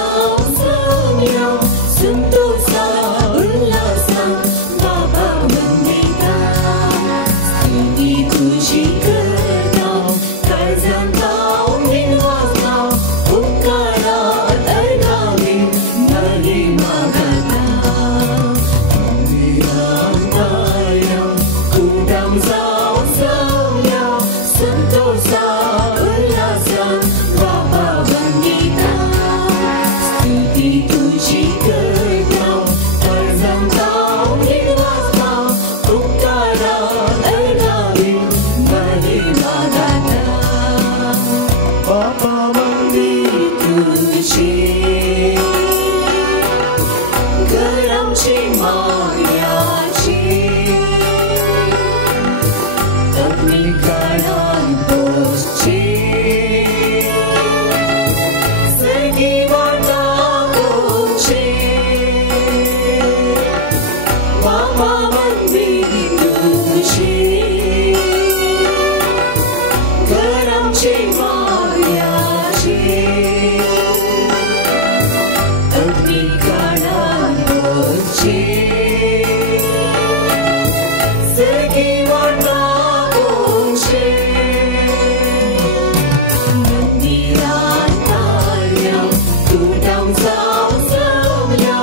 जाऊं सौम्या संतोषा उल्लासा बाबा वंदिता स्तुती तुझी करता कर्जांता विनवासा उपकारात अर्धावी बली मागता मंदिरांताया कुडाम जाऊं सौम्या संतोषा उल्लासा बाबा वंदिता स्तुती तुझी करता कर्जांता विनवासा उपकारात अर्धावी बली मागता बाबा वंदित तुझी गरमची मायाची अग्निकाळात पोचची सर्गी वाटा गोची बाबा वंदित तुझी गरमची मायाची अग्निकाळात पोचची सर्गी वाटा गोची मंदिरात आल्या कुडाम जाऊं सौम्या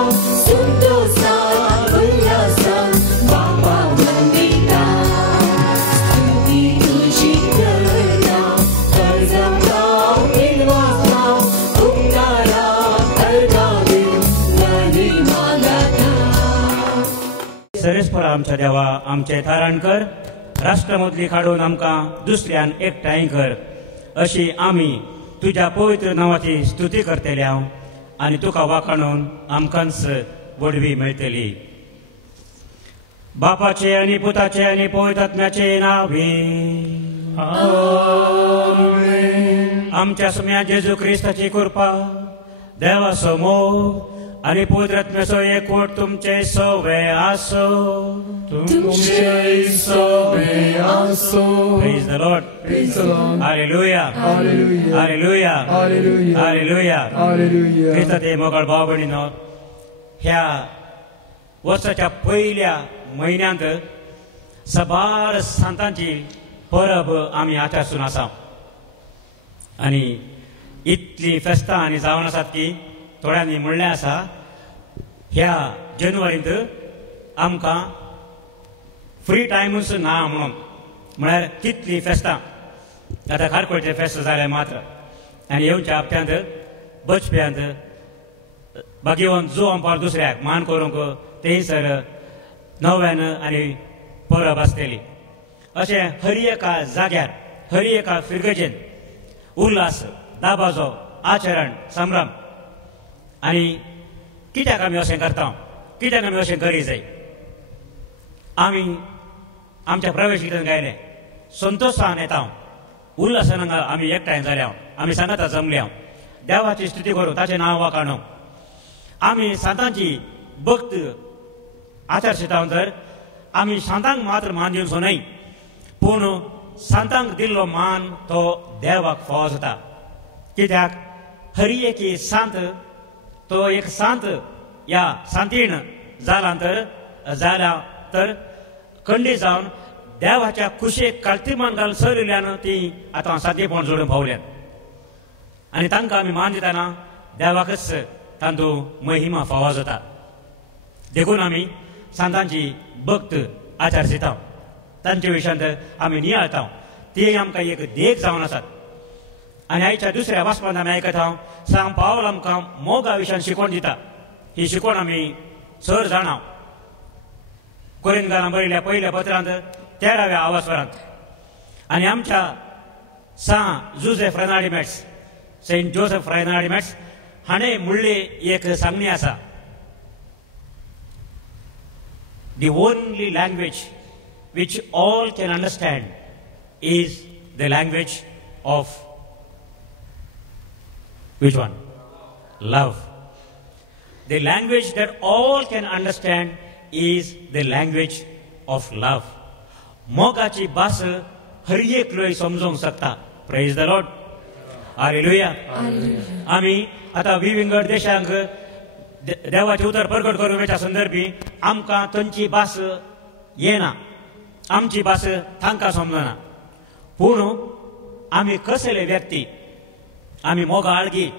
संतोषा उल्लासा बाबा वंदिता स्तुती तुझी करता कर्जांता विनवासा उपकारात अर्धावी बली मागता सरेस्पर आमच्या देवा आमचे थाराण कर राष्ट्रमधली काढून आमकां दुसऱ्यान एकठांय कर अशी आमी तुझ्या पवित्र नांवाची स्तुती करतले हांव आनी तुका वाखाणून आमकांच वडवी मेळटली बापाचे आनी पुताचे आनी पवित्र आत्म्याचे नावे आमच्या सुम्या जेजू क्रिस्ताची कृपा देवा समोर आनी पवित्र आत्म्याचो एकवट तुमचे सवे आसो तुमचे सवे आसो. Praise the Lord. Praise the Lord. Hallelujah. Hallelujah. Hallelujah. Hallelujah. Hallelujah. Hallelujah. क्रिस्ताचे मोगळ भाव भयणीनो ह्या वर्साच्या पहिल्या म्हयन्यांत सबार सांतांची परब आमी आचारसून आसा आनी इतली फेस्तां आनी जावन आसात की थोड्यांनी म्हणलें आसा ह्या जानेवारींत आमकां फ्री टायमूच ना म्हणून म्हळ्यार कितली फेस्तां आतां खारकोळचे फेस्त जाले मात्र आनी येवच्या हप्त्यांत बचप्यांत बागेवन जो अंपार दुसऱ्याक मान करूंक थंयसर नव्यान आनी परब आसतली अशें हर एका जाग्यार हर एका फिरगेचेर उल्हास दाबाजो आचरण संभ्रम आनी कित्याक आमी अशें करता कित्याक आमी अशें करी जाय आमी आमच्या प्रवेश गीतांत गायलें संतोशान येता उल्हासान आमी एकठांय जाल्या आमी सांगाता जमल्या देवाची स्तुती करूं ताचें नांव वाखाणूं आमी सांतांची भक्त आचारशिता तर आमी सांतांक मात्र मान दिवचो न्हय पूण सांतांक दिल्लो मान तो देवाक फावो जाता कित्याक हर एक सांत तो एक सांत ह्या सांतीण जाल्या तर खंडी जावन देवाच्या कुशेक काळतीमान घालून सरिल्ल्यान ती आतां सांतीपण जोडून पावल्यात आनी तांकां आमी मान दितना देवाकच तांचो महिमा फावो जाता देखून आमी सांतांची भक्त आचारशिता तांचे विशयांत आमी नियाळटा ती आमकां एक देख जावन आसात आनी आयच्या दुसऱ्या वाचपांत आमी आयकता सांग पावल आमकां मोगा विशयान शिकवण दिता ही शिकवण आमी चड जाणा कोरिंथकारांक बरयल्या पयल्या पत्रांत 13व्या आवास्वरांत आनी आमच्या जोसेफ रेनार्डिमेट्स सेंट जोसेफ रेनार्डिमेट्स हाणें म्हणले एक सांगणी आसा The only language which all can understand is the language of which one? Love. The language that all can understand is the language of love. मोगाची भास हर एक लोक समजूंक शकता. Praise the Lord. हालेलुया. आम्ही आता विविंगड देशांक देवाचे उतर प्रकट करूच्या संदर्भी आमकां तांची भास येना, आमची भास तांकां समजना. पूण आमी कसले व्यक्ती, आमी मोगा आळगी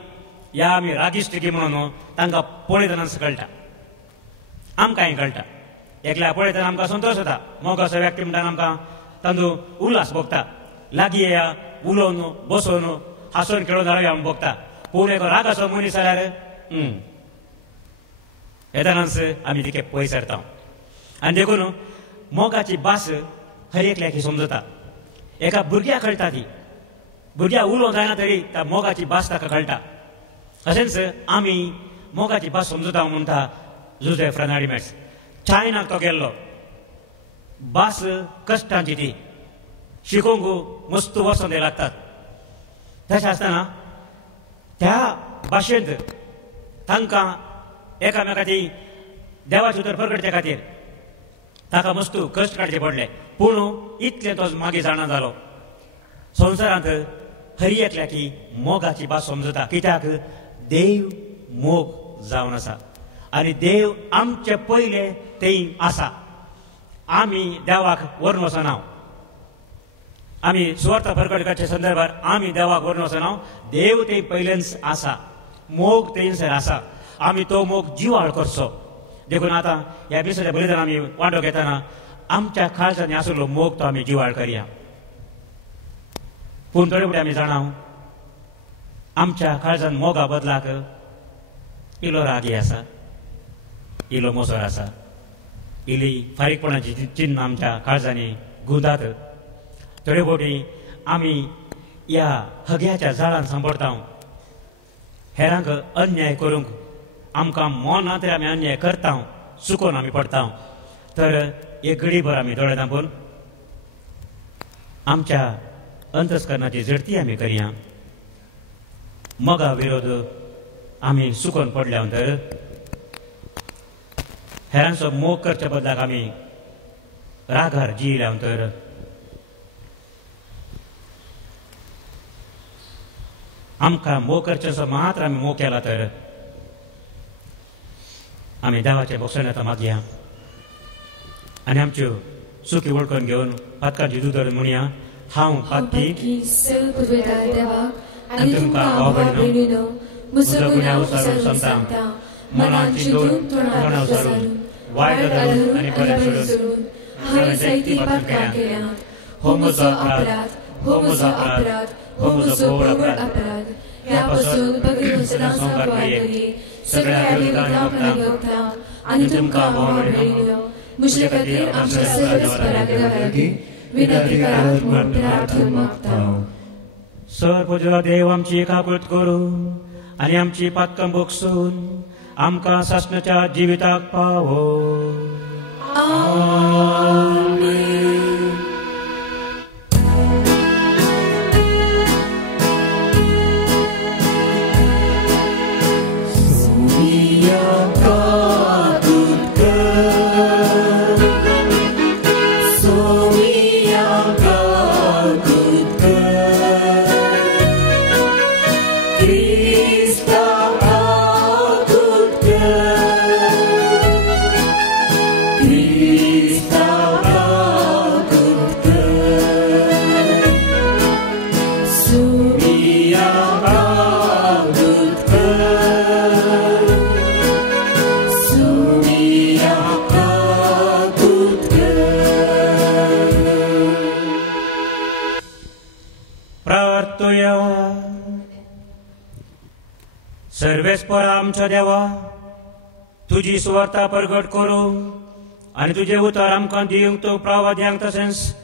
या आमी रागिश्टकी म्हणून तांकां पळयतना कळटा, आमकांय कळटा. एकल्या पळयतना आमकां संतोश जाता. मोग असो व्यक्ती म्हणटा आमकां तांदूळ उल्हास भोगता. लागीं येया, उलोवन बसोवन हांसून खेळून जावया आमी भोगता. पूण एक राग असो मनीस जाल्यार येतानाच आमी तिके पयस सरता. आनी देखून मोगाची भास हर एकल्याक समजता. एका भुरग्याक कळटा, ती भुरग्याक उलोवंक जायना तरी त्या मोगाची भास ताका कळटा. अशेंच आमी मोगाची भास समजता म्हणटा जुझेफ फर्नांडीस. चायनाक तो गेल्लो. भास कश्टांची ती, शिकोवंक मस्त वर्सां ते लागतात. तशें आसतना त्या भाशेंत तांकां एकामेकाची देवाचे उतर प्रकटचे खातीर ताका मस्त कश्ट काडचे पडले. पूण इतलें तो मागीर जाणा जालो. संवसारांत हर एकल्याकी मोगाची भास समजता. कित्याक देव मोग जावन आसा आनी देव आमचे पयले थंय आसा. आमी देवाक व्हरून वचना. आमी सुवार्थ प्रकट करचे संदर्भात आमी देवाक व्हरून वचना. देव थंय पयलेच आसा, मोग थंयसर आसा. आमी तो मोग जिवाळ करचो. देखून आतां ह्या दिसाच्या बलिदान आमी वांटो घेतना आमच्या काळजांनी आशिल्लो मोग तो आमी जिवाळ करया. पूण थोडे फुडें आमी जाणा आमच्या काळजान मोगा बदलाक इल्लो रागी आसा, इल्लो मोसोर आसा, इल्ली फारीकपणाची चिन्ह आमच्या काळजांनी गुंदात. थोडे फावटी आमी ह्या हग्याच्या झाडान सांपडटा. हेरांक अन्याय करूंक आमकां मोना तरी आमी अन्याय करता, चुकोवन आमी पडटा. तर एक घडीभर आमी दोळे धांपून आमच्या अंतस्करणाची झडती आमी करया. मोगा विरोध आमी चुकोवन पडल्या नंतर हेरांचो मोग करच्या बदलाक आमी रागार जियल्या नंतर आमकां मोग करचेचो मात्र आमी मोग केला तर आमी देवाचे भोगसण्यात मागया आनी आमच्यो चुकी वळखून घेवन पातकाची दुदर म्हणया. हांव पातकी आनी तुमकां भाव म्हजो गुन्यांव उसारून सांगता. मनान चिंतून तोंडार उसारून वायट घालून आनी बरें सोडून हांवें जायती पातकां केल्यात. हो म्हजो अपराध, हो म्हजो अपराध, हो म्हजो घोर अपराध. ह्या पासून पगडी संवकार करी सगळ्या विरोधांक घेवता आनी तुमकां भाव म्हजे खातीर आमच्या सरस्वराक विनंती करात म्हूण प्रार्थना मागता. सर्वोच्च देव आमची काकूट करून आनी आमची पातकां भोगसून आमकां सासणाच्या जिविताक पावो. सर्वेस्पर आमच्या देवा, तुजी सुवार्ता प्रगट करूं आनी तुजे उतर आमकां दिवंक तूं प्रवाद्यांक तशेंच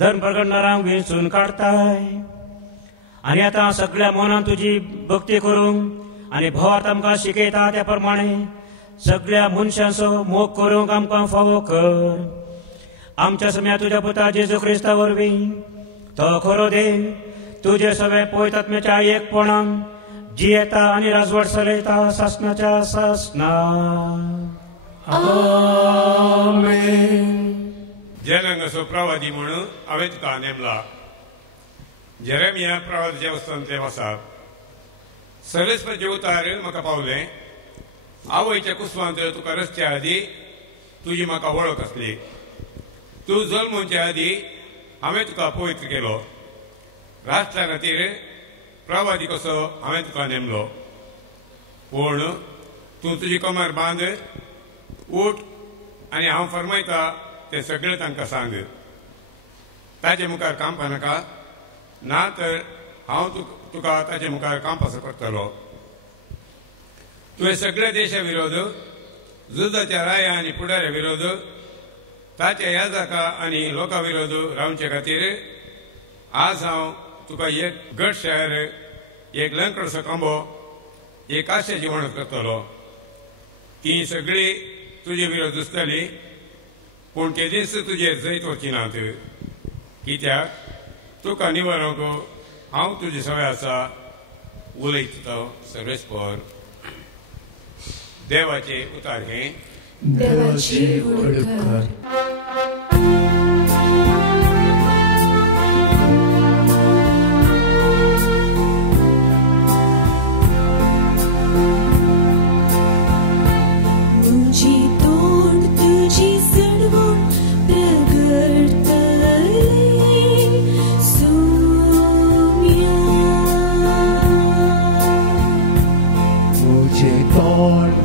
धर्म प्रगटणारांक वेंचून काडताय. आनी आतां सगळ्या मनान तुजी भक्ती करूंक आनी भोवात आमकां शिकयता त्या प्रमाणे सगळ्या मनशांचो मोग करूंक आमकां फावो कर. आमच्या सम्या तुज्या पुता जेजू क्रिस्ता वरवीं तो खरो देव तुजे सगळे पवित्र आत्म्याच्या एकपणान जियेता आनी राजवट चलयता सासणाच्या सासना. आमेन. जलंग असो प्रवादी म्हणून हांवें तुका नेमला. जेरेमिया प्रवादाच्या वस्तांतले वसाप सर्वेस्परचे उतार म्हाका पावलें. आवयच्या कुसवांत तुका रस्त्या आदी तुजी म्हाका वळख आसली. तूं जल्मोवच्या आदी हांवें तुका पवित्र केलो. राष्ट्रा खातीर प्रवादी कसो हांवें तुका नेमलो. पूण तूं तुजी कमर बांद, उठ आनी हांव फरमायता तें सगळें तांकां सांग. ताचे मुखार कांप नाका, ना तर हांव तुका ताचे मुखार कांपास करतलो. तुवें सगळ्या देशा विरोध, जुदाच्या राया आनी फुडाऱ्या विरोध, ताच्या याजका आनी लोकां विरोध रावचे खातीर आज हांव तुका एक गट शहर, एक लंकडसो कंबो, एक आशेची वणत करतलो. ती सगळी तुजे विरोध आसतली, पूण ते दीस तुजेर जैत वची नात. कित्याक तुका निवरूंक हांव तुजे सवय आसा, उलयता सर्वेस्पर. देवाचे उतार हे. देवाची वळख.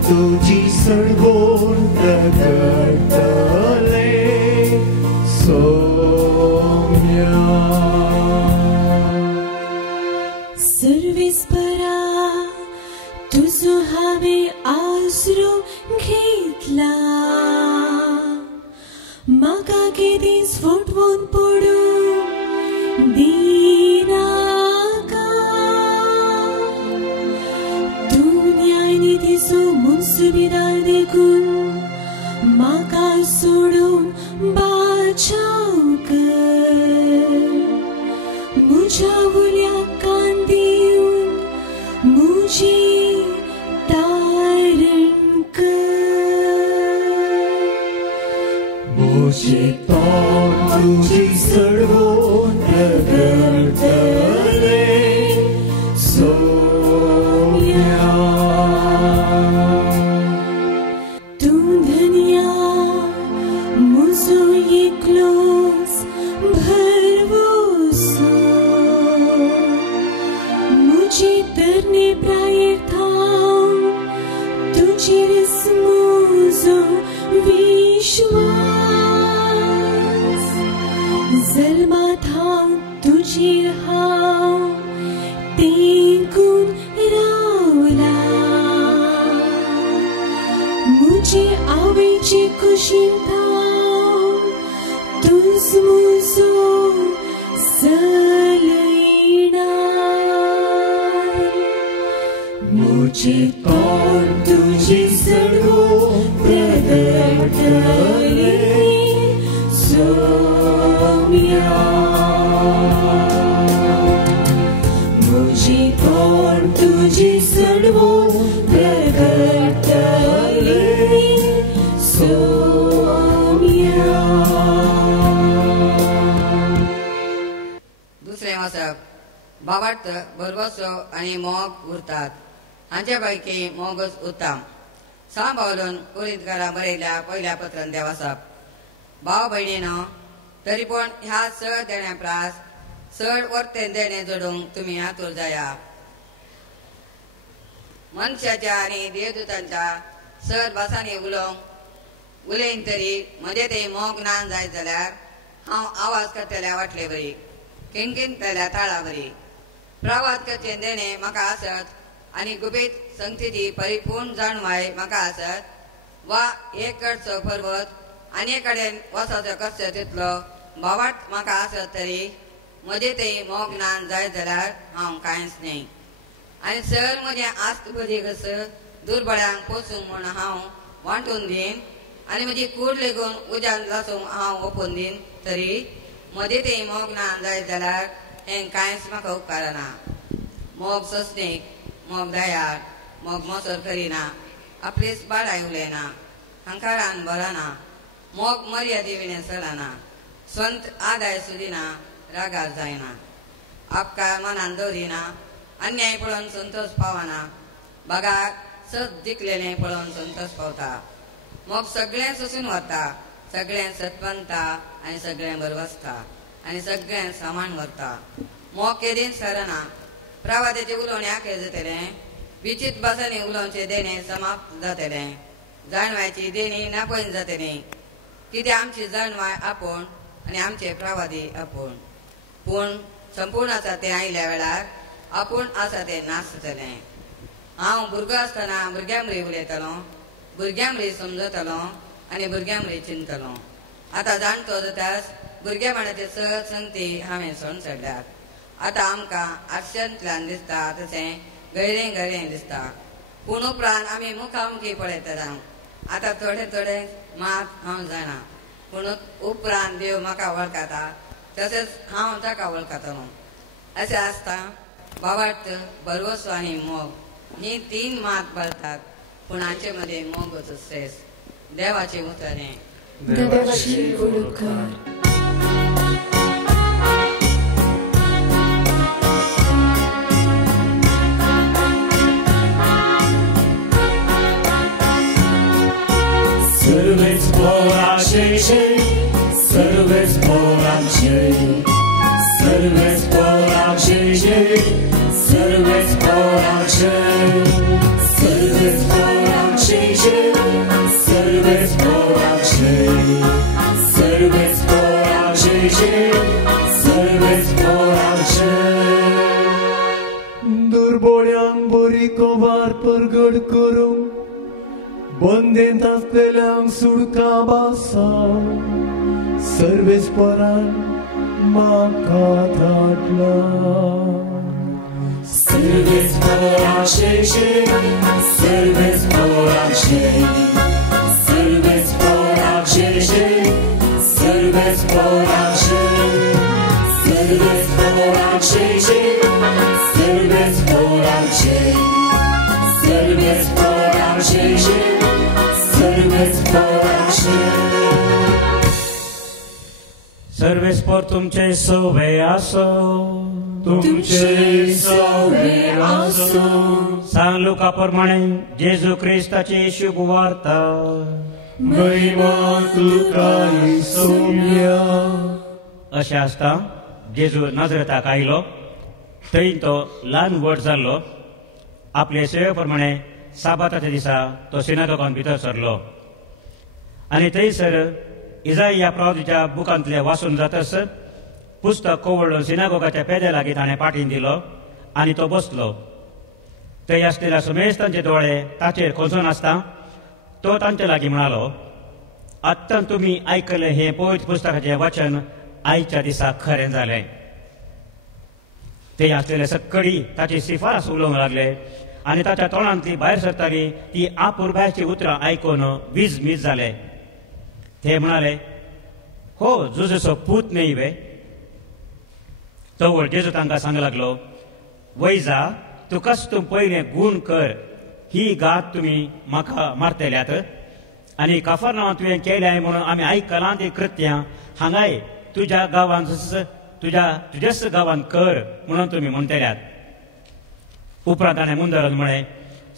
तुझी सडवून प्रगटले सौम्या. सर्वेस्परा तुझो हांवें आसरो घेतला. म्हाका केदींच फुटवून पडूंक दिनाका. तूं न्यायनिधीचो मुनसुबेदार देखून म्हाका सोडून बाचाव कर. म्हज्या उल्याक कान दिवन म्हजी तारण कर. म्हजे तोंड तुजी सडवून प्रगटले सौम्या. तूं धन्या म्हजो एकलोच भरवोसो. म्हजी तरणे प्रायेर थांव तुजेरच म्हजो विश्वास. जल्मांत हांव तुजेर हांव तेंकून रावला. म्हजे आवयचे कुशींत हांव तुज म्हजो चलयणार. म्हजे तोंड तुजी सडवून प्रगटले सौम्या. म्हजे तोंड तुजी सडवून प्रगटले सौम्या. दुसरें वचप भावार्थ बरवसो आनी मोग उरतात. हांचे पैकी मोगच उत्तम. सां पावलून कुरिंतकारां बरयल्या पयल्या पत्रांत ते वचप. भाव भयणीनो, तरी पूण ह्या चड देण्या प्रास चड वर्तें देणे जोडूंक तुमी आतूर जाया. मनशाच्या आनी देवदूतांच्या चड भासांनी उलयन तरी मदें तें मोग ना जायत जाल्यार हांव आवाज करतल्या वाटले बरी, किणकिणतल्या ताळा बरी. प्रवाद करचे देणे म्हाका आसत आनी गुबीत संगतीची परिपूर्ण जाणवाय म्हाका आसत. वा एक कडचो पर्वत आनी कडेन वचोचो कशें तितलो भावार्थ म्हाका आसत तरी मदें तें मोग ना जायत जाल्यार हांव कांयच न्ही. आनी सर म्हजें आस्त बरी कस दुर्बळ्यांक पोसूंक म्हूण हांव वांटून दीन आनी म्हजी कूड लेगून उज्यान लासूंक हांव ओपून दीन तरी मदें तें मोग ना जायत जाल्यार हें कांयच म्हाका उपकारना. मोग सोंसणीक, मोग दयाळ, मोग मोसर करिना, आपलीच बाडाय उलयना, हंकारान भरना, मोग मर्यादे विणें चलना, स्वंत आदाय सुदिना, रागार जायना. आपका मनान दवरिना, अन्याय पळोवन संतोष पावना, बगाक सत जिखलेले पळोवन संतोष पावता. मोग सगळें सोसून वता, सगळें सतपंता आनी सगळें बरें वचता आनी सगळें समान व्हरता. मोग केदीन सरना, प्रवादाचे उलोवण्याक जातलें, विचित भासांनी उलोवचे देणे समाप्त जातलें, जाणवायची देणी नापयन जातली. कित्याक आमची जाणवाय आपूण आनी आमचे प्रवादी आपूण. पूण संपूर्ण आसा तें आयिल्ल्या वेळार आपूण आसा तें नाश जातलें. हांव भुरगो आसतना भुरग्यां मरी उलयतलो, भुरग्यां मरी समजतलो आनी भुरग्यां मरी चिंततलो. आतां जाणटो जाताच भुरगेपणाचे सत संगती हांवें सोडून सोडल्यात. आतां आमकां आर्शांतल्यान दिसता तशें गैरें गैरें दिसता, पूण उपरांत आमी मुखामुखी पळयतले. आतां थोडे थोडे मात हांव जाणा, पूण उपरांत देव म्हाका वळखता तशेंच हांव ताका वळखतलो. अशें आसता भावार्थ, भरवसो आनी मोग ही 3 मात बळटात, पूण हाचे मदें मोगच श्रेश्ठ. देवाचें उतरें. देवाची कुडकार. Serveți porașei, serveți porașei, serveți porașei, serveți porașei, serveți porașei, serveți porașei, serveți porașei, serveți porașei. दुर्बळ्यांक बरी कोवार परगड करूंक बंदेंत आसलेल्यांक सुडका बासा सर्वेच परान म्हाका धाडला. Serveți porașei, serveți porașei, serveți porașei, serveți porașei, serveți porașei, serveți porașei, serveți porașei, serveți porașei. Sarves पर तुमचे सोवे आसो, तुमचे सवे आसो. सांग लुका प्रमाणे जेजू क्रिस्ताची शुभ वार्ता. महिमा तुका सौम्या. अशें आसता जेजू नाजरेताक आयलो, थंय तो ल्हान व्हड जाल्लो. आपले सेवे प्रमाणे साबाताच्या दिसा तो सिनागोगांत भितर सरलो आनी थंयसर इजाया प्रवादीच्या बुकांतले वाचून जातच पुस्तक कोवळून सिनागोगाच्या पेद्या लागीं ताणें पाठीन दिलो आनी तो बसलो. थंय आसलेल्या सुमेज तांचे दोळे ताचेर खोसून आसता. तो तांचे लागीं म्हणालो, आत्तां तुमी आयकलें हें पवित्र पुस्तकाचें वचन आयच्या दिसा खरें जालें. ते आसलेले सक्कडी ताची शिफारस उलोवंक लागले आनी ताच्या तोंडांतली भायर सरताली ती आपुरबायची उतरां आयकून वीज जाले. ते म्हणाले, हो जुजसो पूत न्हय. तो जेजू तांकां सांगूंक लागलो, वय जा, तुकाच तूं पयलें गूण कर. ही गात तुमी म्हाका मारतल्यात आनी कफरनावांत तुवें केल्याय म्हणून आमी आयकलां ती कृत्यां हांगाय तुज्या गांवांत तुज्याच गांवांत कर म्हणून तुमी म्हणटल्यात. उपरांत ताणें मुंदरून म्हळें,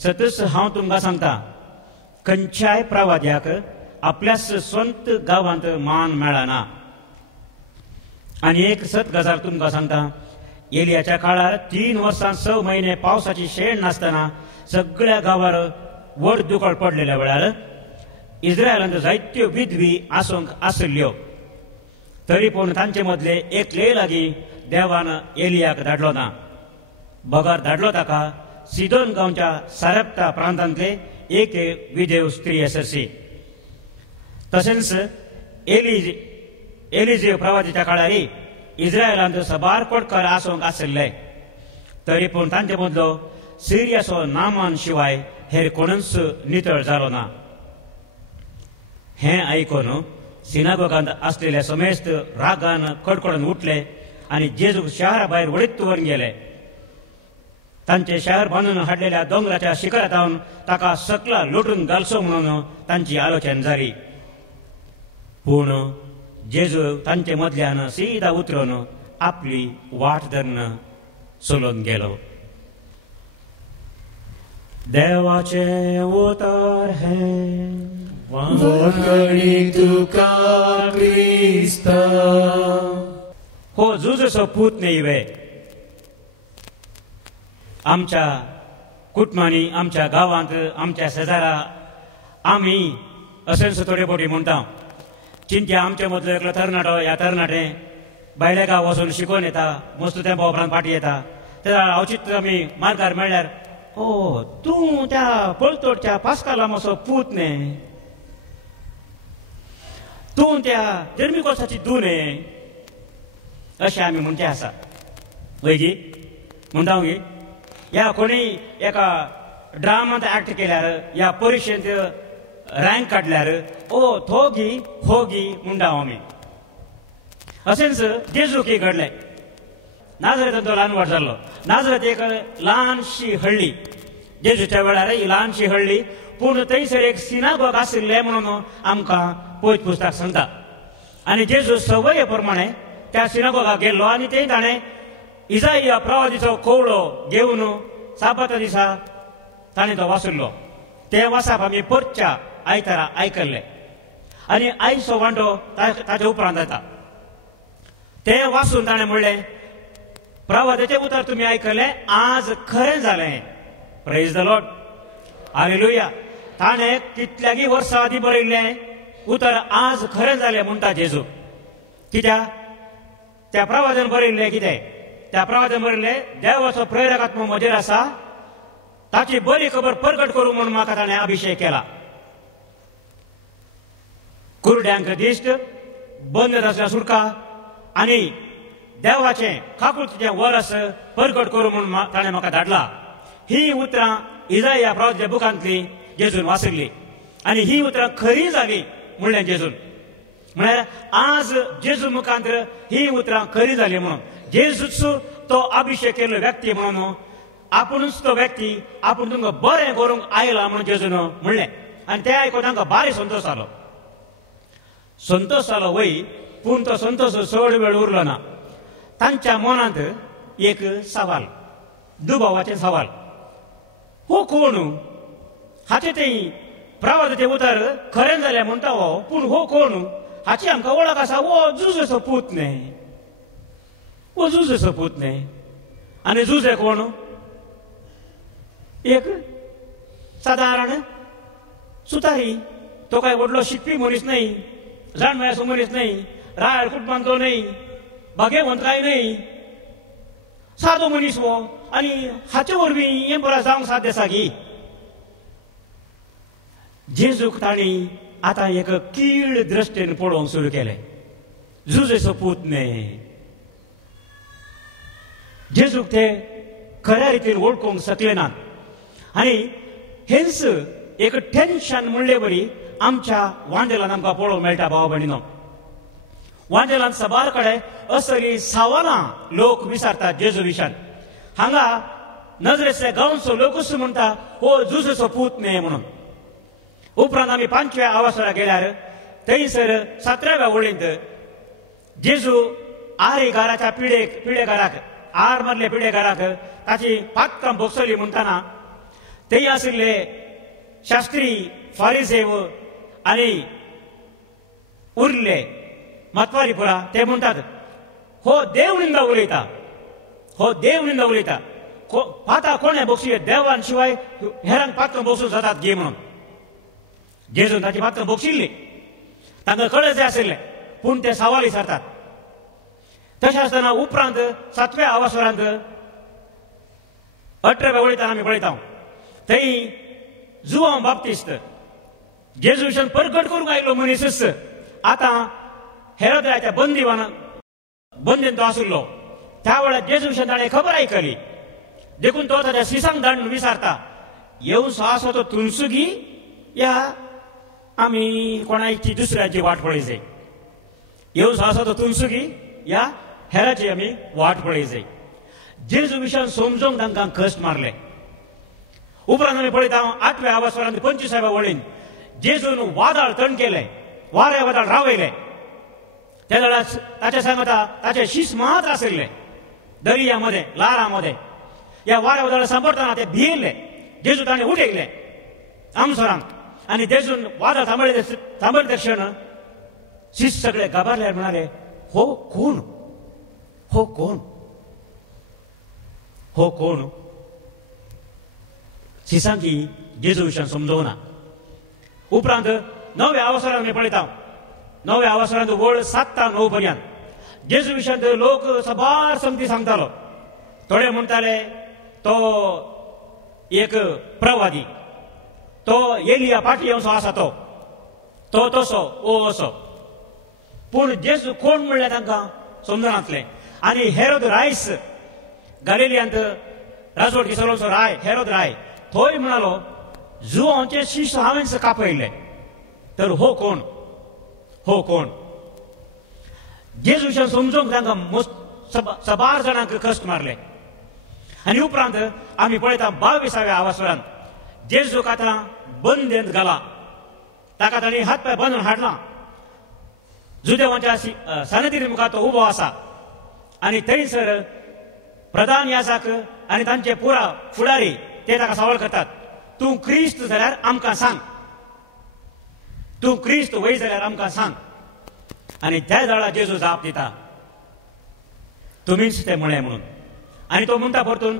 सतच हांव तुमकां सांगता, खंयच्याय प्रवाद्याक आपल्याच स्वंत गांवांत मान मेळना. आनी एक सत गजाल तुमकां सांगता, एलियाच्या काळार 3 वर्सां 6 म्हयने पावसाची शेण नासतना सगळ्या गांवार व्हड दुकाळ पडलेल्या वेळार इस्रायलांत जायत्यो विधवी आसूंक आसल्यो. तरी पूण तांचे मदले एकले लागीं देवान एलियाक धाडलो ना. बगार धाडलो ताका सिदोन गांवच्या सारेप्ता प्रांतांतले एक विधेव स्त्री आससी. तशेंच एलिजेव प्रवादीच्या काळारी इस्रायलांत सबार कोडकार आसूंक आसले. तरी पूण तांचे मदलो सिरियाचो नामान शिवाय हेर कोणूच नितळ जालो ना. हें आयकून सिनागोगांत आसलेले समेस्त रागान कडकडून उठले आनी जेजूक शारा भायर वडीत व्हरून गेले. तांचे शहर बांदून हाडलेल्या दोंगराच्या शिखरांत ताका सकला लुटून घालचो म्हणून तांची आलोचना जाली. पूण जेजू तांचे मदल्यान सीदा उतरून आपली वाट धरून चलून गेलो. देवाचे उतर हे वखणी तुका क्रिस्ता. हो जुजसो पूत न्हय. आमच्या कुटुंबांनी, आमच्या गावांत, आमच्या शेजारा आमी अशेंच थोडे फावटी म्हणटा. चिंत्या आमच्या मदलो एकलो तरणाटो ह्या तरणाटे भायल्या गांव वचून शिकून येता, मस्त तेंपा उपरांत फाटी येता. तेन्ना अवचित आमी मार्गार मेळ्ळ्यार, ओ तूं त्या पळतोडच्या पास्काला मातसो पूत न्ही, तूं त्या जर्मिकोसाची धूव न्ही, अशें आमी म्हणचे आसा. वयजी म्हणटा गी ह्या कोणी एका ड्रामांत एक्ट केल्यार, ह्या परिक्षेंत रँक काडल्यार ओ थोगी होगी म्हणटा आमी. अशेंच जेजूक घडलें. नाजरेंत तो ल्हान व्हड जाल्लो. नाजरेंत एक ल्हानशी हळ्ळी. जेजूच्या वेळार ही ल्हानशी हळ्ळी, पूण थंयसर एक सिनागोग आशिल्लें म्हणून आमकां पळयत पुस्तक सांगता. आनी जेजू सवये प्रमाणे त्या सिनागोगाक गेल्लो आनी थंय ताणें इजाया प्रवादीचो कवळो घेवन साबाता दिसा ताणें तो वाचुल्लो. ते वाचप आमी परच्या आयतारा आयकल्ले आनी आयचो वांटो ताच्या उपरांत येता. ते वाचून ताणें म्हणलें, प्रवादाचें उतर तुमी आयकलें, आज खरें जालें. Praise the Lord, hallelujah. ताणें कितल्यागी वर्सां आदीं बरयल्लें उतर आज खरें जालें म्हणटा जेजू. कित्याक त्या प्रवादान बरयल्लें कितें? त्या प्रवादान बरयल्लें, देवाचो प्रेरक आत्मो म्हजेर आसा, ताची बरी खबर प्रगट करूं म्हणून म्हाका ताणें अभिशेक केला. कुरड्यांक दिश्ट, बंद आसल्या सुटका आनी देवाचें काकुळचें वरस प्रगट करूं म्हणून ताणें म्हाका धाडला. ही उतरां इजाया प्रवादाच्या बुकांतली जेजून वाचयल्ली आनी ही उतरां खरी जाली म्हणलें जेजून. म्हळ्यार आज जेजू मुखांतर ही उतरां खरी जाली म्हणून. जेजूच तो अभिशेक केल्लो व्यक्ती म्हणून आपुणूच तो व्यक्ती आपूण तुमकां बरें करूंक आयला म्हणून जेजून म्हणलें. आनी तें आयकून तांकां भारी संतोश जालो. संतोश जालो वय, पूण तो संतोश चड वेळ उरलो ना. तांच्या मनांत एक सवाल, दुबावाचें सवाल, हो कोण? हाचे तें प्रवादाचें उतर खरें जालें म्हणटा हो, पूण हो कोण? हाची आमकां वळख आसा. हो जुजसो पूत न्ही, हो जुजसो पूत न्ही. आनी जुजे कोण? एक सादारण सुतारी. तो काय व्हडलो शिकपी मनीस न्ही, जाणमेळाचो मनीस न्ही, रायर कुटुंबांतलो न्ही, भाग्यवंत काय न्ही, सादो मनीस हो. आनी हाचे वरवीं हें बरें जावंक साध्य आसा गी. जेजूक तांणी आतां एक कीळ दृश्टेन पळोवंक सुरू केलें. जुजेचो पूत न्ही. जेजूक ते खऱ्या रितीन वळखूंक शकले नात. आनी हेंच एक टेन्शन म्हणले बरी आमच्या वांजेलांत आमकां पळोवंक मेळटा. भाव भयणीनो, वांजेलांत सबार कडेन असली सवालां लोक विचारतात जेजू विशयान. हांगा नजरेंतल्या गांवचो लोकूच म्हणटा हो जुजेचो पूत न्ही म्हणून. उपरांत आमी 5व्या आवासोरा गेल्यार थंयसर 7व्या वळींत जेजू आरेकाराच्या पिडेकाराक, आर मारले पिडेकाराक ताची पातकां भोगसली म्हणटाना थंय आशिल्ले शास्त्री, फारिसेव आनी उरले मतवारी पुरा ते म्हणटात हो देव निंदा उलयता, हो देव निंदा उलयता. पातां कोणें भोगशी? देवान शिवाय हेरांक पातकां भोगसूं जातात गे म्हणून. जेजून ताची पातकां भोगशिल्ली. तांकां कळत जाय आशिल्लें, पूण ते सवाल विचारतात. तशें आसतना उपरांत 7व्या आवासोरांत 18व्या वळींतल्यान आमी पळयता थंय जुआंव बाप्तिस्त जेजू विशयान प्रगट करूंक आयिल्लो मनीसच आतां हेरोदाच्या बंदीन तो आशिल्लो. त्या वेळार जेजू विशयान ताणें खबर आयकली. देखून तो ताच्या शिसांक धाडून विचारता, येवचो आसो तो तुलसुगी या आमी कोणाची दुसऱ्याची वाट पळय जाय. येवचो आसो तो तुलसुगी या हेराची आमी वाट पळय जाय. जेजू विशयान समजोवंक तांकां कश्ट मारले. उपरांत आमी पळयता 8व्या आवासोरांत 25व्या वळीन जेजून वादळ तण केलें, वारें वादळ रावयलें. त्या वेळार ताचे सांगता ताचे शीस मात्र आशिल्ले. दर्यामध्ये लारामध्ये या वाऱ्या उदळ सांपडताना ते भियले जेजू ताणे उठेले आमसरान आणि जेजून वादळ थांबले क्षण शिष्य सगळे घाबरले म्हणाले हो कोण हो कोण हो कोण शिसांची जेजू विशयान समजोना उपरांत 9व्या अवसरान मी पळयता 9व्या अवसरांत वळ 7 ते 9 पर्यंत जेजू विशयान लोक सबार समती सांगतालो थोडे म्हणताले तो एक प्रवादी तो एलिया पाटी असो आसा तो तसो ओ असो पूण जेजू कोण म्हणलें तांकां समजनातलें आनी हेरोद रायस गलिलियांत राजवट घेसलोसो राय हेरोद राय थंय म्हणालो जुवांचे शिश्य हांवें कापयले तर हो कोण जेजू विशयान समजूंक तांकां सबार जाणांक कश्ट मारले आनी उपरांत आमी पळयता 22व्या अवसरांत जेजूक आतां बंदेंत घाला ताका तांणी हात पाय बांदून हाडला जुदेवांच्या सनतीन मुखार तो उबो आसा आनी थंयसर प्रधान याजक आनी तांचे पुरा फुडारी ते ताका सवाल करतात तूं क्रिस्त जाल्यार आमकां सांग तूं क्रिस्त वय जाल्यार आमकां सांग आनी त्या जाळा जेजू जाप दिता तुमीच ते म्हळें म्हणून आनी तो म्हणटा परतून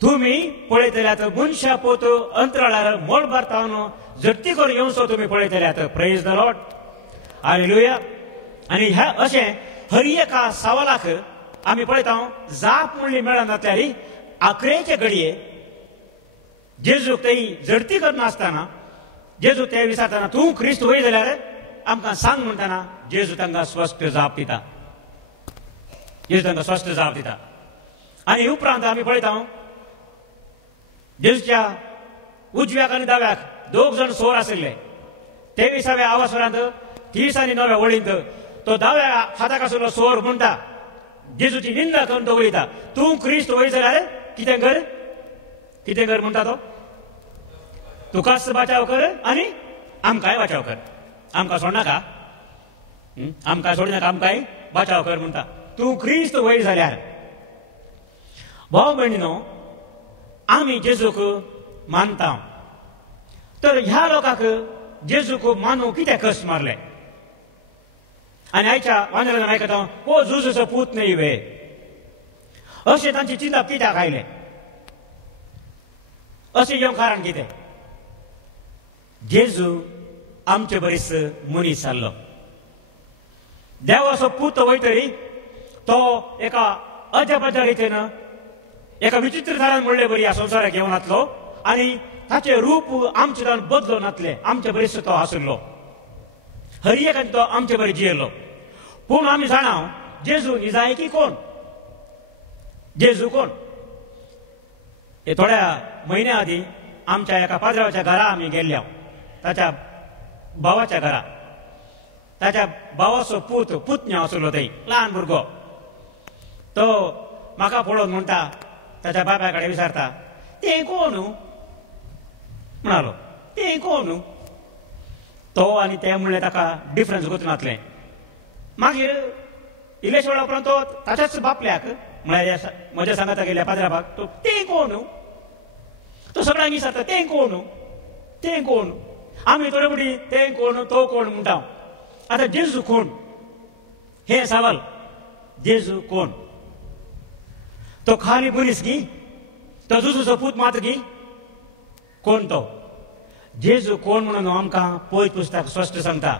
तुमी पळयतल्यात मनशा पोत अंतराळार मोड भरतावन झट्टी करून येवचो तुमी पळयतल्यात प्रेज द लॉर्ड हालेलुया आनी ह्या अशें हर एका सवालाक आमी पळयता जाप म्हणली मेळना जातल्यार आखरेचे घडये जेजूक तेई झडती करनासतना जेजू ते विचारतना तूं क्रिस्त वय जाल्यार आमकां सांग म्हणटना जेजू तांकां स्पश्ट जाप दिता जेजू तांकां स्पश्ट जाप दिता आनी उपरांत आमी पळयता जेजूच्या उजव्याक आनी दाव्याक 2 जाण सोर आशिल्ले 23व्या अवसरांत 30 आनी 9व्या वळींत तो दाव्या हाताक आशिल्लो सोर म्हणटा जेजूची निंदा करून तो उलयता तूं क्रिस्त वय जाल्यार कितें कर म्हणटा तो तुकाच बचाव कर आनी आमकांय बचाव कर आमकां सोडनाका आमकां सोडनाका आमकांय बचाव कर म्हणटा तूं क्रिस्त वय जाल्यार भाव भयणीनो आमी जेजूक मानता तर ह्या लोकांक जेजूक मानूंक कितें कश्ट मारले आनी आयच्या वांगड्यान आयकता हो जेजूचो पूत न्हय वे अशें तांची चिंतप कित्याक आयलें अशें येवंक कारण कितें जेजू आमचे बरीस मनीस जाल्लो देवाचो पूत वयतरी तो एका अजबाच्या रितीन एका विचित्र तरान म्हणले बरी ह्या संवसाराक येवन नातलो आनी ताचें रूप आमचे तान बदलो नातलें आमचे बरीस तो आशिल्लो हर एकान तो आमचे बरी जियेलो पूण आमी जाणा जेजू निजायकी कोण जेजू कोण हे थोड्या म्हयन्या आदी आमच्या एका पाद्रावाच्या घरा आमी गेल्ल्या ताच्या भावाच्या घरा ताच्या भावाचो पुतण्यो आशिल्लो थंय ल्हान भुरगो तो म्हाका पळोवन म्हणटा ताच्या बापाय कडेन विचारता तें कोण म्हणालो तें कोण तो आनी तें म्हणलें ताका डिफरन्स गुंतनातलें मागीर इल्लेशे वेळा उपरांत तो ताच्याच बापल्याक म्हळ्यार म्हज्या सांगाता गेल्या पाद्राबाक तो तें कोण तो सगळ्यांक विचारता तें कोण आमी थोडे मुडी तें कोण तो कोण म्हणटा आतां जेजू कोण हे सवाल जेजू कोण तो खाली मनीस गी तो जेजूचो पूत मात गी कोण तो जेजू कोण म्हणून आमकां पयत पुस्तक स्पश्ट सांगता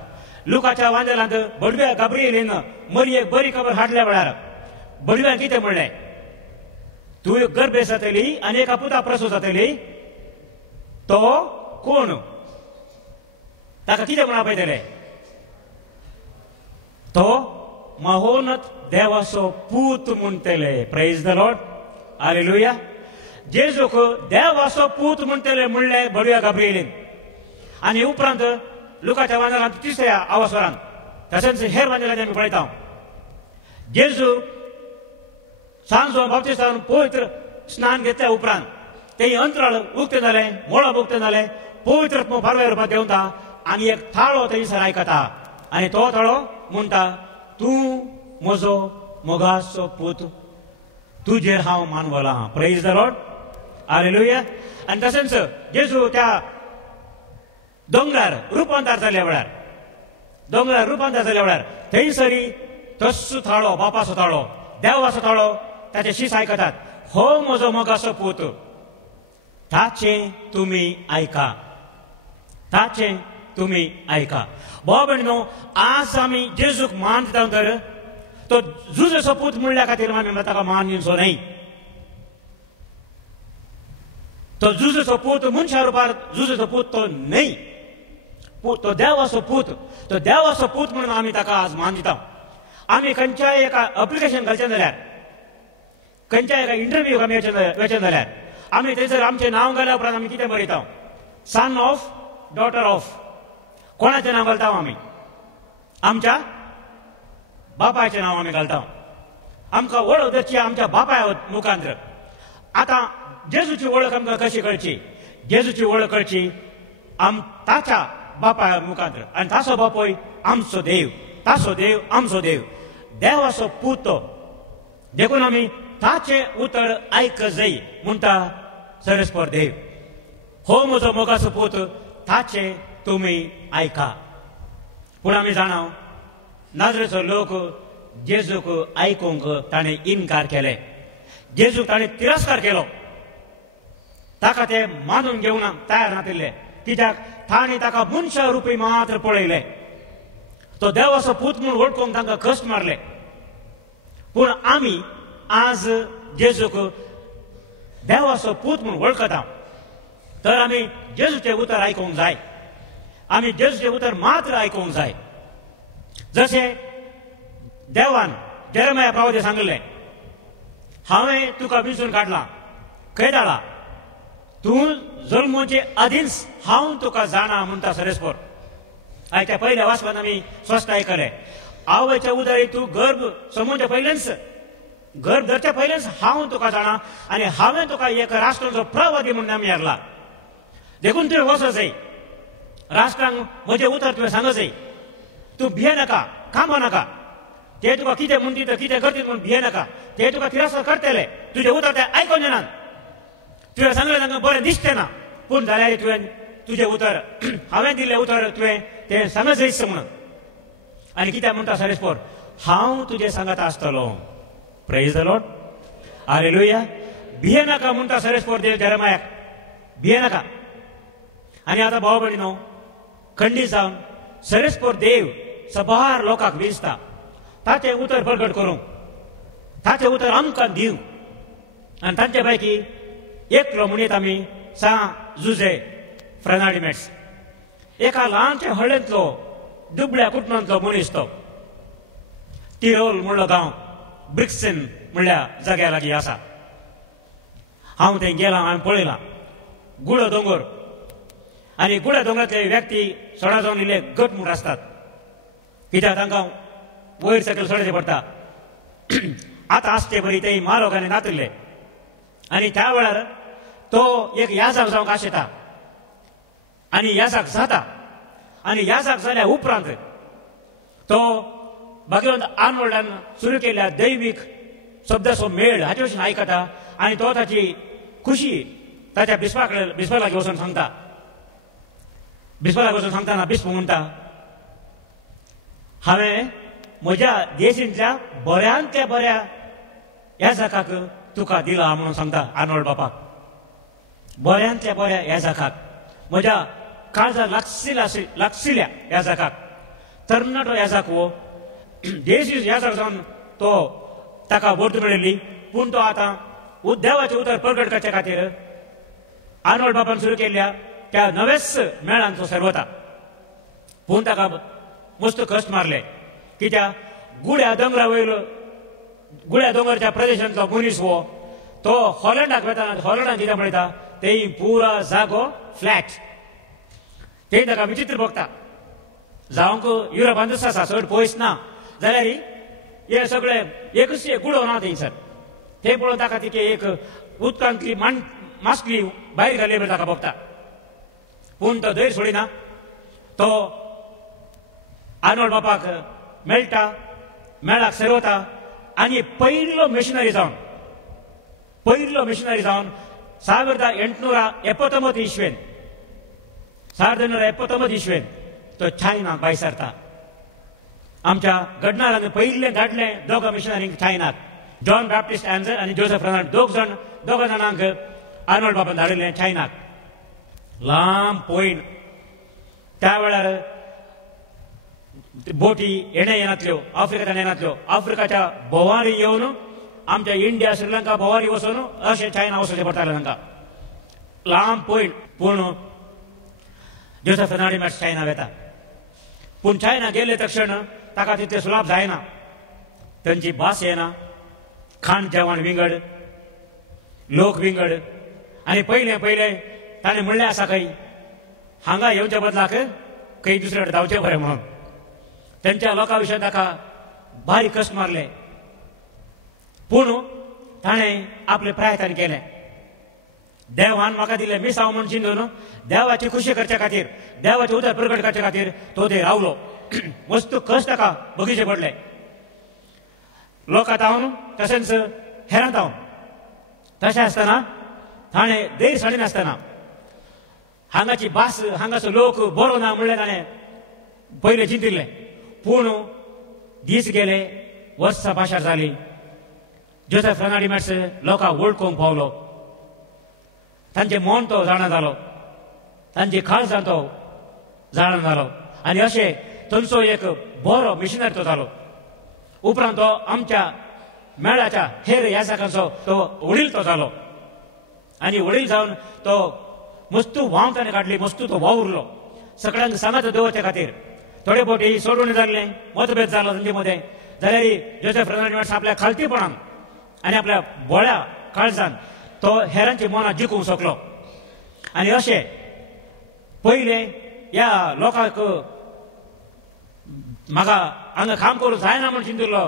लुकाच्या वांजेलांत बडव्या गाब्रिएलीन मरयेक बरी खबर हाडल्या वेळार बडव्यान कितें म्हणलें तूं गर्भे जातली आनी एका पुता प्रसूत जातली तो कोण ताका कितें म्हणा पळयतले तो महोन्नत देवाचो पूत म्हणटले प्रेज द लॉर्ड हालेलुया जेजूक देवाचो पूत म्हणटले म्हणलें बडव्या गाब्रिएलीन आनी उपरांत लुकाच्या वांजेलांत 3ऱ्या अवसरांत तशेंच हेर वांजेलांत आमी पळयता जेजू सांजो बाप्तिस्तान पवित्र स्नान घेतल्या उपरांत ते अंतराळ उक्तें जालें मोळप उक्तें जालें पवित्र पारव्या रुपांत देंवता आनी एक थाळो थंयसर आयकता आनी तो थाळो म्हणटा तूं म्हजो मोगाचो पूत तुजेर हांव मानवला आहा. Praise the Lord. हालेलुया. आनी तशेंच जेजू त्या दोंगरार रुपांतर जाल्ल्या वेळार थंयसरी तस्सो थाळो, बापाचो थाळो, देवाचो थाळो ताचे शीस आयकतात. हो म्हजो मोगाचो पूत, ताचें तुमी आयका, ताचें तुमी आयका. भाव भयणीनो, आज आमी जेजूक मान दिता तर तो जुजोचो पूत म्हणल्या खातीर आमी ताका मान दिवचो न्हय. तो जुजोचो पूत मनशा रुपार जुजोचो पूत तो न्हय, तो देवाचो पूत. तो देवाचो पूत म्हणून आमी ताका आज मान दिता. आमी खंयच्याय एका एप्लिकेशन घालचें जाल्यार, खंयच्याय एका इंटरव्यूक आमी वचन जाल्यार आमी थंयसर आमचें नांव घाल्या उपरांत आमी कितें बरयता? Son of, daughter of. कोणाचें नांव घालता आमी? आमच्या बापायचें नांव आमी घालता. आमकां वळख धरची आमच्या बापाय मुखांतर. आतां जेजूची वळख आमकां कशी कळची? जेजूची वळख कळची ताच्या बापाय मुखांतर. आनी ताचो बापोय आमचो देव, ताचो देव आमचो देव, देवाचो पूत तो. देखून आमी ताचें उतर आयक जाय म्हणटा सरस्पर देव. हो म्हजो मोगाचो पूत, ताचें तुमी आयका. पूण आमी जाणाव नाजरेचो लोक जेजूक आयकूंक ताणें इन्कार केले. जेजूक ताणें तिरस्कार केलो. ताका ते मानून घेवंक तयार नाशिल्ले, कित्याक ताणें ताका मनशा रुपी मात्र पळयले. तो देवाचो पूत म्हूण वळखूंक तांकां कश्ट मारले. पूण आमी आज जेजूक देवाचो पूत म्हूण वळखता तर आमी जेजूचें उतर आयकूंक जाय. आमी जेजूचें उतर मात्र आयकूंक जाय. जशें देवान जेरेमिया प्रवादी सांगलें, हांवें तुका विंचून काडलां, खंय धाडला? तूं जल्मोचे आदींच हांव तुका जाणा म्हणटा सरस्पर. आयज त्या पयल्या वाचपान आमी स्पश्ट आयकलें, आवयच्या उदरी तूं गर्भ समोवच्या पयलेंच, गर्भ धरच्या पयलेंच हांव तुका जाणा आनी हांवें तुका एक राष्ट्राचो प्रवादी म्हणून आमी हाडला. देखून तुवें वचो जाय, राष्ट्रांक म्हजें उतर तुवें सांगो जाय. तूं भिये नाका, कांबो नाका. ते तुका कितें म्हणटी कितें करतीत म्हूण भिये नाका. ते तुका तिरस्कार करतले, तुजें उतर ते आयकोन जाणात. तुवें सांगलें तांकां बरें दिसचें ना, पूण जाल्यार तुवें तुजें उतर, हांवें दिल्लें उतर तुवें तें सांगो जायच म्हणून. आनी कित्याक म्हणटा सरस्पर, हांव तुजे सांगात आसतलो. Praise the Lord. हालेलुया. भिये नाका म्हणटा सरस्पर देव जेरेमियाक, भिये नाका. आनी आतां भाव भयणीनो, खंडीत जावन सरस्पर देव सबार लोकांक विंचता ताचें उतर प्रकट करूंक, ताचें उतर आमकां दिवंक. आनी तांचे पैकी एकलो म्हणीत आमी सान जुजे फ्रेनाडिमेट्स. एका ल्हानशे हळ्ळेंतलो दुबळ्या कुटुंबांतलो मनीस तो. तिरोल म्हणलो गांव ब्रिक्सन म्हणल्या जाग्या लागीं आसा. हांव थंय गेलां, हांवें पळयलां गुडो दोंगर. आनी गुड्या दोंगरांतले व्यक्ती सोडा जावन इल्ले गट म्हूण आसतात, कित्याक तांकां वयर सकयल सोडचें पडटा. आतां आसचे बरी ते म्हारोगांनी नातिल्ले. आनी त्या वेळार तो एक याजक जावंक आशेता आनी याजक जाता. आनी याजक जाल्या उपरांत तो भगवंत आर्नोल्डान सुरू केल्ल्या दैवीक शब्दाचो मेळ हाचे भशेन आयकता. आनी तो ताची खुशी ताच्या बिस्पा लागीं वचून सांगता. बिस्पा लागीं वचून सांगतना बिस्प म्हणटा, हांवें म्हज्या देशींतल्या बऱ्यांतल्या बऱ्या याजकाक तुका दिला म्हणून सांगता आर्नोल्ड बापाक. बऱ्यांतल्या बऱ्या याजकाक, म्हज्या काळजाक लागशिल्ल्या याजकाक. तरणाटो याजक हो, देशी याजक जावन तो ताका वर्त मेळिल्ली. पूण तो आतां देवाचें उतर प्रकट करचे खातीर आर्नोल्ड बापान सुरू केल्ल्या त्या नवेच मेळान तो सरवता. पूण ताका मस्त कश्ट मारले, कित्याक गुड्या दोंगरा वयलो, गुड्या दोंगरच्या प्रदेशांतलो मनीस हो तो हॉलंडाक वता. हॉलंडान कितें पळयता ते पुरा जागो फ्लॅट. ते ताका विचित्र भोगता. जावंक युरोपांत आसा, चड पयस ना जाल्यार हे सगळे एकच गुडो ना थंयसर. ते पळोवन ताका तिके एक उदकांतली मास्कली भायर घाले बरें ताका भोगता. पूण तो धैर्य सोडिना. तो आर्नोल्ड बापाक मेळटा, मेळाक सरवता आनी पयलो मिशनरी जावन पयलो मिशनरी जावन 1879 इस्वेन 1979 इस्वेन तो चायनाक भायर सरता. आमच्या गडनारान पयले धाडले दोगा मिशनरींक चायनाक, जॉन बॅप्टिस्ट एन्झर आनी जोसेफ रनाल्ड दोगा जाणांक आर्नोल्ड बाबान धाडिल्ले चायनाक. लांब पयण त्या वेळार बोटी येनातल्यो, आफ्रिकेंतल्यान येनातल्यो, आफ्रिकाच्या भोंवारी येवन आमच्या इंडिया श्रीलंका भोंवारी वचून अशें चायना वचचें पडटालें तांकां. लांब पयण पूण जोसेफ फेर्नांडीस मॅट्स चायना वेता. पूण चायना गेले तक्षण ताका तितलें सुलाभ जायना. तांची भास येना, खाण जेवण विंगड, लोक विंगड. आनी पयले ताणें म्हणलें आसा खंय हांगा येवच्या बदलाक खंय दुसरे कडेन धांवचें बरें म्हणून. तांच्या लोकां विशयी ताका भारी कश्ट मारले. पूण ताणें आपले प्रयत्न केले. देवान म्हाका दिलें मिसांव म्हूण चिंतून देवाची खुशी करचे खातीर, देवाचे उदर प्रगट करचे खातीर तो थंय रावलो. वस्तू कश्ट ताका बगीचे पडले. लोकां तावन तशेंच हेरां तावन. तशें आसतना ताणें देर साडिनासतना हांगाची भास, हांगाचो लोक बरो ना म्हणलें ताणें पयलें चिंतिल्लें. पूण दीस गेले, वर्सां पाशार जाली. जोसेफ फेर्नांडीस मॅट्स लोकांक वळखूंक पावलो. तांचें मन तो जाणा जालो, तांची काळजां तो जाणा जालो. आनी अशें थंयचो एक बरो मिशनरी तो जालो. उपरांत तो आमच्या मेळाच्या हेर ह्या जागांचो तो वडील तो जालो. आनी वडील जावन तो मस्तू व्हांव ताणें काडली, मस्तू तो वावुरलो सगळ्यांक सांगात दवरचे खातीर. थोडे फावटी सोडून जाल्ले, मतभेद जालो तांचे मदें. जाल्यार जोसेफ फेर्नांडीस मॅट्स आपल्या खालतीपणान आनी आपल्या बोळ्या काळजान तो हेरांची मनां जिखूंक शकलो. आनी अशें पयले ह्या लोकांक म्हाका हांगा काम करूंक जायना म्हूण चिंतिल्लो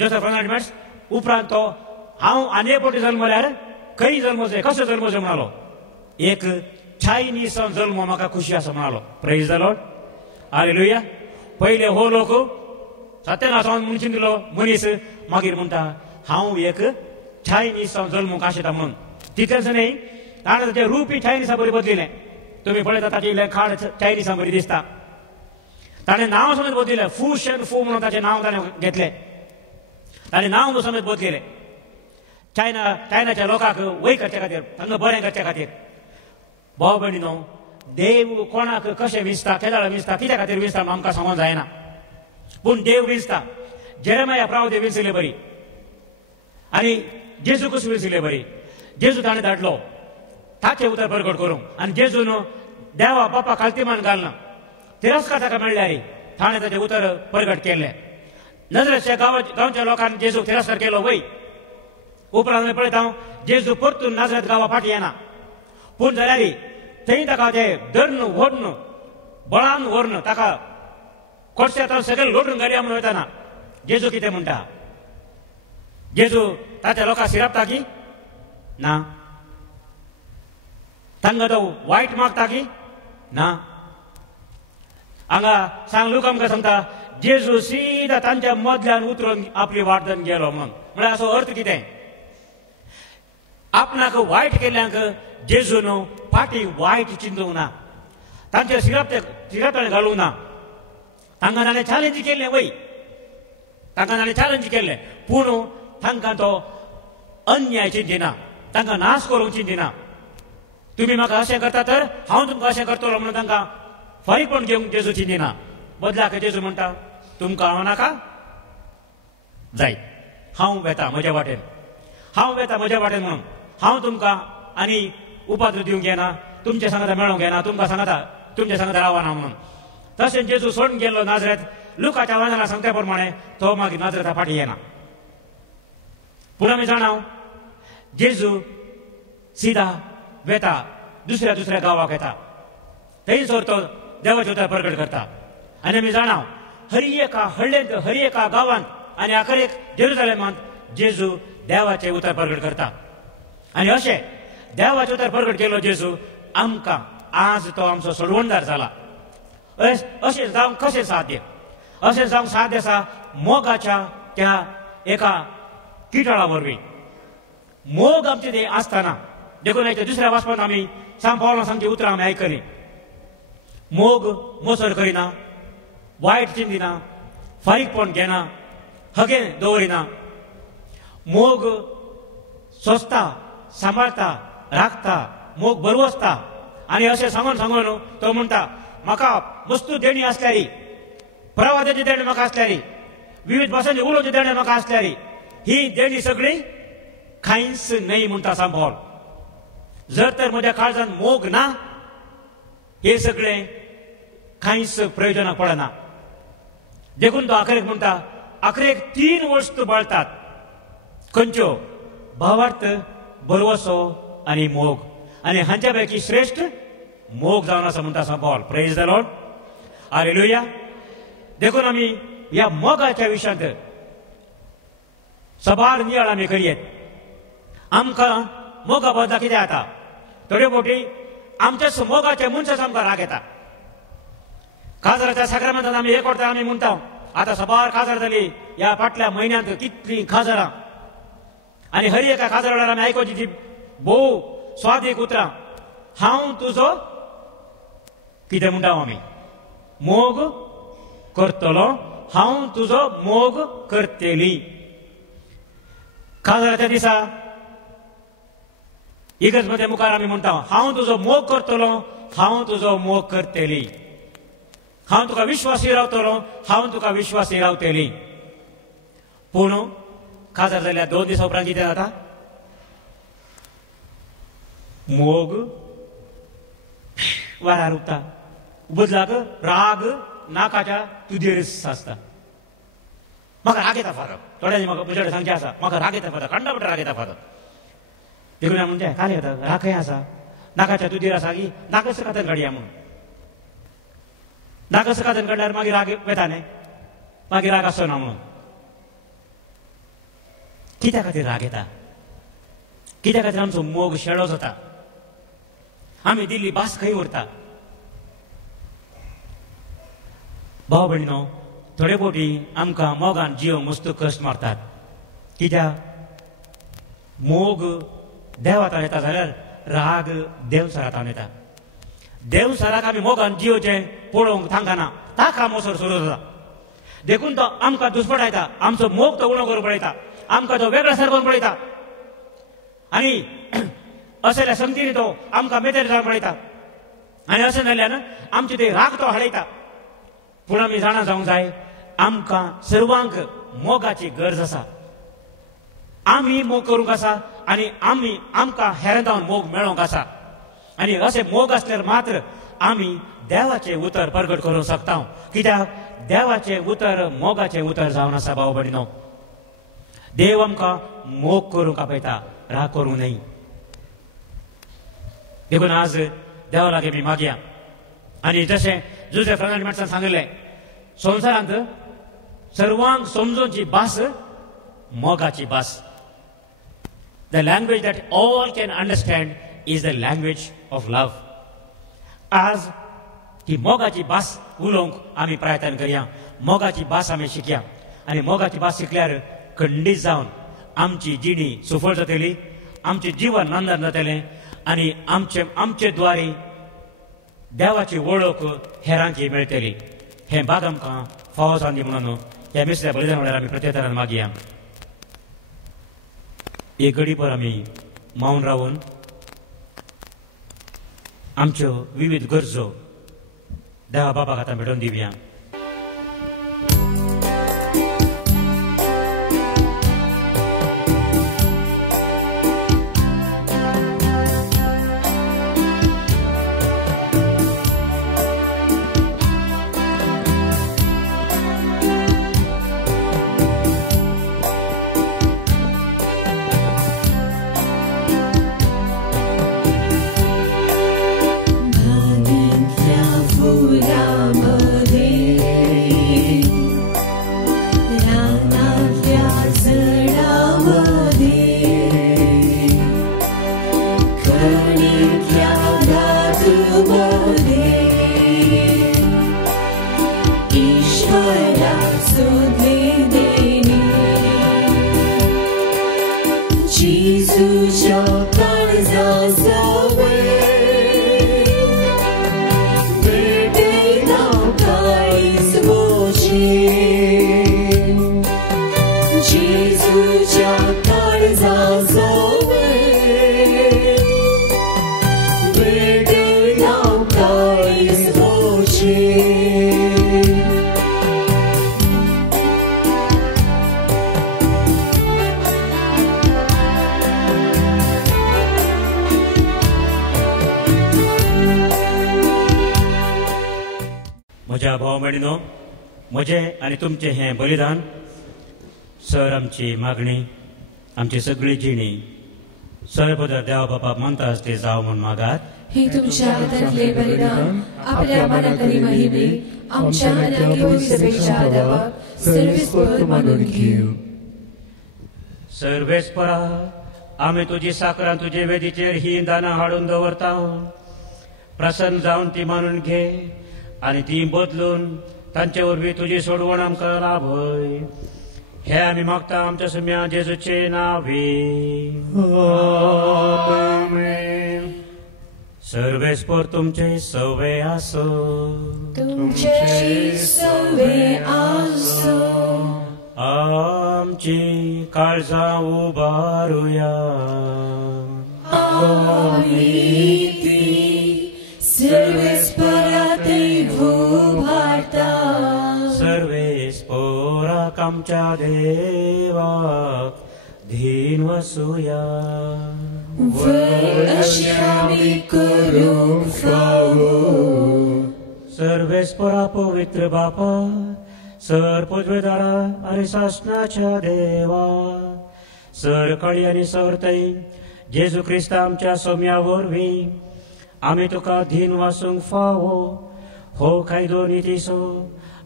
जोसेफ फेर्नांडीस मॅट्स. उपरांत तो हांव आनी एक फावटी जल्मल्यार खंय जल्मचें, कसो जल्मचें म्हणालो. एक चायनीसान जल्म म्हाका खुशी आसा म्हणालो. Praise the Lord, hallelujah. पयले हो लोक सत्यनारायण म्हूण चिंतिल्लो मनीस मागीर म्हणटा हांव एक चायनीसान जल्मूंक आशेता म्हणून. तितलेंच न्ही, ताणें ताचें रूपी चायनीसा बरी बदलिलें. तुमी पळयता ताचें खाण चायनीसा बरी दिसता. ताणें नांव समेत बदलिलें. फू शेन फू म्हणून ताचें नांव ताणें घेतलें. ताणें नांव समेत बदलिलें. चायनाच्या लोकांक वय करचे खातीर, तांकां बरें करचे खातीर. भाव भयणीनो, देव कोणाक कशें विंचता, केदाळ विंचता, कित्या खातीर विंचता आमकां सांगूंक जायना. पूण देव विंचता. जेरेमाया प्रावदे विंचले बरी आनी जेजू कशी विंचले बरी. जेजू ताणें धाडलो ताचें उतर प्रगट करूंक. आनी जेजून देवा बापा खालतीमान घालना, तिरस्कार ताका मेळ्ळ्यार ताणें ताचें उतर प्रगट केलें. नजरेच्या गांवच्या लोकांनी जेजूक तिरस्कार केलो वय. उपरांत आमी पळयता जेजू परतून नाजरेत गांवा फाटी येना. पूण जाल्यार थंय ताका तें धरून व्हरून बळान व्हरून ताका कोटशें सकयल लोटून घालया म्हणून वयताना जेजू कितें म्हणटा. जेजू ताच्या लोकांक शिरपता की ना, तांकां तो वायट मागता की ना. हांगा सांग लोक आमकां सांगता जेजू सीदा तांच्या मदल्यान उतरून आपली वाटदन गेलो म्हणून. म्हळ्यार असो अर्थ कितें. आपणाक वायट केल्ल्यांक जेजून फाटी वायट चिंतूंक ना, तांचे शिरपताळे घालूंक ना. तांकां ताणें चॅलेंज केल्लें वय, तांकां ताणें चॅलेंज केल्लें. पूण तांकां तो अन्याय चिंतिना, तांकां नाश करूंक चिंतिना. तुमी म्हाका अशें करता तर हांव तुमकां अशें करतलो म्हणून तांकां फारीकपण घेवंक जेजू चिंतिना. बदलाक जेजू म्हणटा तुमकां हांव नाका जाय, हांव वेता म्हज्या वाटेन, हांव वेता म्हज्या वाटेन म्हणून. हांव तुमकां आनी उपाद्र दिवंक येना, तुमचे सांगता मेळोवंक येना, तुमकां सांगता तुमचे सांगता रावना म्हणून. तशें जेजू सोडून गेल्लो नाजरेत. लुकाच्या वाचनां सांगत्या प्रमाणे तो मागीर नाजरेता फाटी येना. पूण आमी जाणाव जेजू सीदा वेता दुसऱ्या गांवाक येता. थंयसर तो देवाचें उतर प्रगट करता. आनी आमी जाणाव हर एका हळ्ळेंत, हर एका गांवांत आनी आखरेक जेरुसलेमांत जेजू देवाचें उतर प्रगट करता. आनी अशें देवाचें उतर प्रगट केलो जेजू आमकां आज तो आमचो सोडवणदार जाला. अशें जावंक कशें साध्य. अशें जावंक साध्य आसा मोगाच्या त्या एका किटाळा वरवीं. मोग आमचे ते असताना देखून याच्या दुसऱ्या वाचपात आम्ही पावलां सांगचे उतरां आमी आयकली. मोग मोसड करिना, वायट चिंतिना, फारीकपण घेना, हगे दवरिना. मोग सोंसता, सांबाळटा, राखता, मोग बरो आसता. आनी अशें सांगून सांगून तो म्हणटा म्हाका वस्तू देणी आसल्यारी, प्रवादाची देणी म्हाका आसल्यारी, विविध भाशांची उलोवची देणी म्हाका आसल्यारी, ही देणी सगळी कांयच न्हय म्हणटा सांबाळ. जर तर म्हज्या काळजांत मोग ना, हे सगळें कांयच प्रयोजनाक पडना. देखून तो आखरेक म्हणटा, आखरेक 3 वस्तू बाळटात. खंयच्यो? भावार्थ, बरवसो आनी मोग. आनी हांच्या पैकी श्रेष्ठ मोग जावन आसा म्हणटा सांबाळ. Praise the Lord, hallelujah. देखून आमी ह्या मोगाच्या विशयांत सबार नियाळ आमी करयेत. आमकां मोगा बद्दल कितें जाता? थोड्यो फावटी आमच्याच मोगाचे मनशाच आमकां राग येता. काजराच्या साक्रामेंतांत आमी हे करता, आमी म्हणटा आतां सबार काजार जाली, ह्या फाटल्या म्हयन्यांत कितलीं काजरां. आनी हर एका काजार वेळार आमी आयकोची ती भोव स्वादीक उतरां. हांव तुजो कितें म्हणटा आमी? मोग करतलो, हांव तुजो मोग करतेली. काजराच्या दिसा इगर्ज मध्ये मुखार आमी म्हणटा हांव तुजो मोग करतलो, हांव तुजो मोग करतेली. हांव तुका विश्वासी रावतलो, हांव तुका विश्वासी रावतेली. पूण काजार जाल्यार 2 दिसा उपरांत कितें जाता? मोग वारार उरता. बदलाक राग नाकाच्या तुजेर आसता. म्हाका राग येता फादर. थोड्यांनी म्हाका तुजे कडेन सांगचें आसा, म्हाका राग येता फादर, खंडापट राग येता फादर. देखून म्हणजे काय येता? राग खंय आसा? नाकाच्या तुजेर आसा की नाकच कातन काडया म्हणून. नाकच कातन काडल्यार मागीर राग येता न्ही, मागीर राग आसना म्हणून. कित्या खातीर राग येता? कित्या खातीर आमचो मोग शेळो जाता? आमी दिल्ली भास खंय उरता? भाव भयणीनो, थोडे फावटी आमकां मोगान जीव मस्त कश्ट मारतात. कित्याक? मोग देवातान येता जाल्यार राग देवसरातान येता. देवसराक आमी मोगान जियोचें पळोवंक थांगना, ताका मोसर सुरू जाता. देखून तो आमकां दुश्मनायता, आमचो मोग तो उणो करून पळयता, आमकां तो वेगळो करून पळयता. आनी असल्या संगतीन तो आमकां मेतेर जावन पळयता. आनी अशें जाल्यार आमचे ते राग तो हाडयता. पूण आमी जाणा जावंक जाय, आमकां सर्वांक मोगाची गरज आसा. आमी मोग करूंक आसा आनी आमकां हेरांतावन मोग मेळोवंक आसा. आनी अशें मोग आसल्यार मात्र आमी देवाचें उतर प्रगट करूंक शकता. कित्याक देवाचें उतर मोगाचें उतर जावन आसा. भाव भयणीनो, देव आमकां मोग करूंक आपयता, राग करूंक न्हय. देखून आज देवा लागीं आमी मागया. आनी जशें जुझेफ फर्नांडीसान सांगलें, संवसारांत सर्वांक समजोवची भास मोगाची भास. The language that all can understand is the language of love. आज ही मोगाची भास उलोवंक आमी प्रयत्न करया. मोगाची भास आमी शिकया. आनी मोगाची भास शिकल्यार खंडीत जावन आमची जिणी सुफळ जातली, आमचें जीवन नंदन जातलें. आनी आमचे द्वारे देवाची वळख हेरांची मेळटली. हें भाग आमकां फावो सांदी म्हणून ह्या मिसल्या बलिदान वेळार आमी प्रत्येकान मागया. एक घडीभर आमी मौन रावन आमच्यो विविध गरजो देवा बापाक आतां भेटोवन दिवया. Fulamade पावचे म्हज्या भाव भयणीनो, म्हजे आनी तुमचे हें बलिदान सर आमची मागणी, आमची सगळी जिणी सर्वपदर देवा बापाक मानता आसते जावं म्हूण मागात. हे तुमच्या हातांतले बलिदान आपल्या मनाकरी महिमे आमच्या आनी आमच्या सभेच्या आदाराक सर्वेस्पर मानून घेऊ. सर्वेस्परा, आमी तुजी साकरां तुजे वेदीचेर ही दानां हाडून दवरता. प्रसन्न जावन ती मानून घे आनी ती बदलून तांचे वरवीं तुजी सोडवण आमकां लाभय. हे आमी मागता आमच्या सुम्या जेजूचे नांवी. आमेन. सर्वेस्पर तुमचे सवे आसो. तुमचे सवे आसो. आमची काळजां उबारुया. आमी ती सर्वेस्पराते उबारता. सर्वेस्पराक आमच्या देवाक धीन वसुया. वर अशी आमी करूंक फावो. सर्वेस्परा पवित्र बापा, सर पदवेदारा आनी शासनाच्या देवा, सर कळी आनी सर्तय जेजू क्रिस्त आमच्या सोम्या वरवीं आमी तुका धीन वासूंक फावो. हो कायदो नितीसो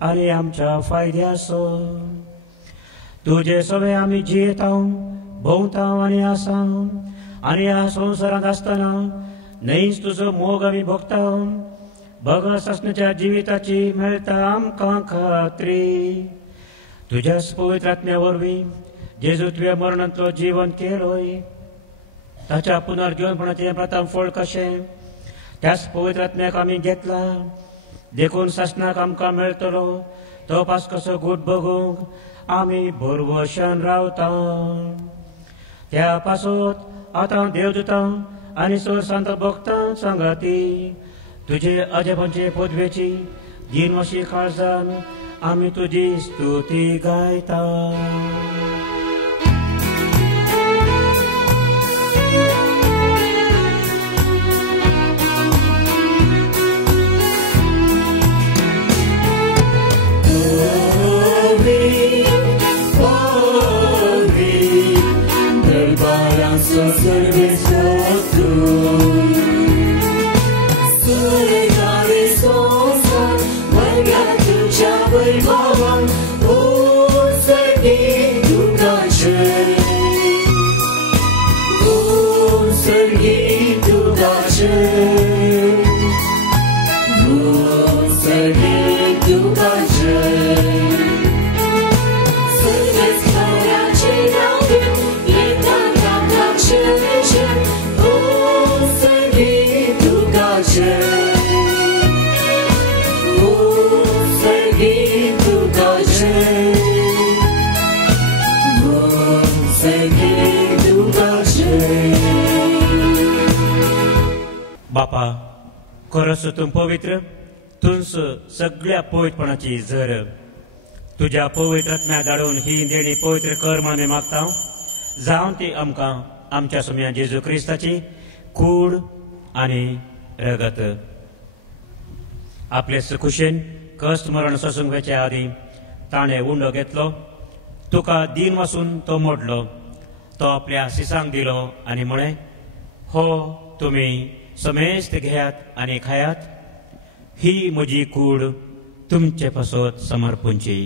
आनी आमच्या फायद्याचो. तुजे सवे आमी जियेता, भोंवता आनी आसा आनी ह्या संवसारांत आसतना न्हयच तुजो मोग आमी भोगता. भगत सासणाच्या जिविताची मेळटा आमकां खात्री. तुज्याच पवित्र आत्म्या वरवीं जेजू तुवें मरणांतलो जीवन केलोय. ताच्या पुनर्जीवनपणाचें प्रथम फळ कशें त्याच पवित्र आत्म्याक आमी घेतला. देखून सासणाक आमकां मेळटलो तो पास कसो गूट बगूंक आमी भरवशान रावता. त्या पासत आतां देवदूतां आनी सर सांत भक्तां सांगाती तुजे अजेबांचे पदवेची दिनवशी काळजान आमी तुजी स्तुती गायता. बापा, खरोच तूं पवित्र, तुंच सगळ्या पवित्रपणाची झर. तुज्या पवित्र आत्म्या धाडून ही देणी पवित्र कर म्हूण आमी मागता. जावन ती आमकां आमच्या सुम्या जेजू क्रिस्ताची कूड आनी रगत. आपले खुशेन कश्ट मरण सोसूंक वेच्या आदीं ताणें उंडो घेतलो. तुका दिन वासून तो मोडलो. तो आपल्या सिसांक दिलो आनी म्हळें, हो तुमी समेस्त घेयात आनी खायात. ही म्हजी कूड तुमचे पासत समर्पूंची.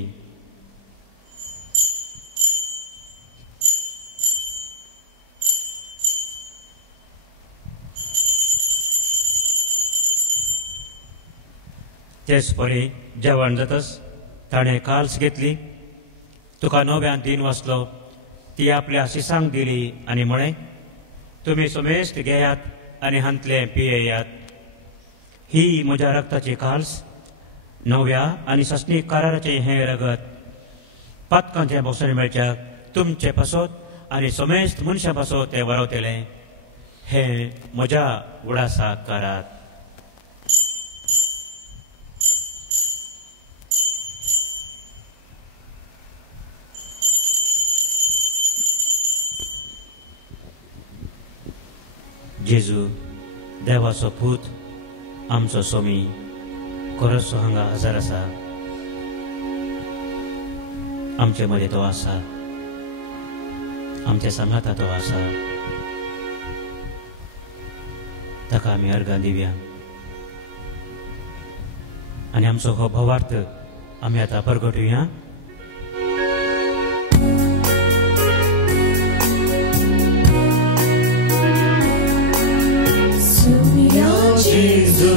तेच परी जेवण जातच ताणें काल्स घेतली. तुका नव्यान दिन वाचलो. ती आपल्या सिसांक दिली आनी म्हळें, तुमी समेस्त घेयात आनी हांतले पियेयात. ही म्हज्या रक्ताची काल्स, नव्या आनी सस्नीक कराराचे हें रगत. पातकांचे भोसणे मेळच्याक तुमचे पासत आनी समेस्त मनशां पासत तें वरवतलें. हें म्हज्या उडासाक करात. जेजू देवाचो पूत आमचो सोमी खरोच हांगा हजर आसा. आमचे मदीं तो आसा, आमच्या सांगाता तो आसा. ताका आमी अर्गां दिवया आनी आमचो हो भवार्थ आमी आतां परगटुया. Jesu,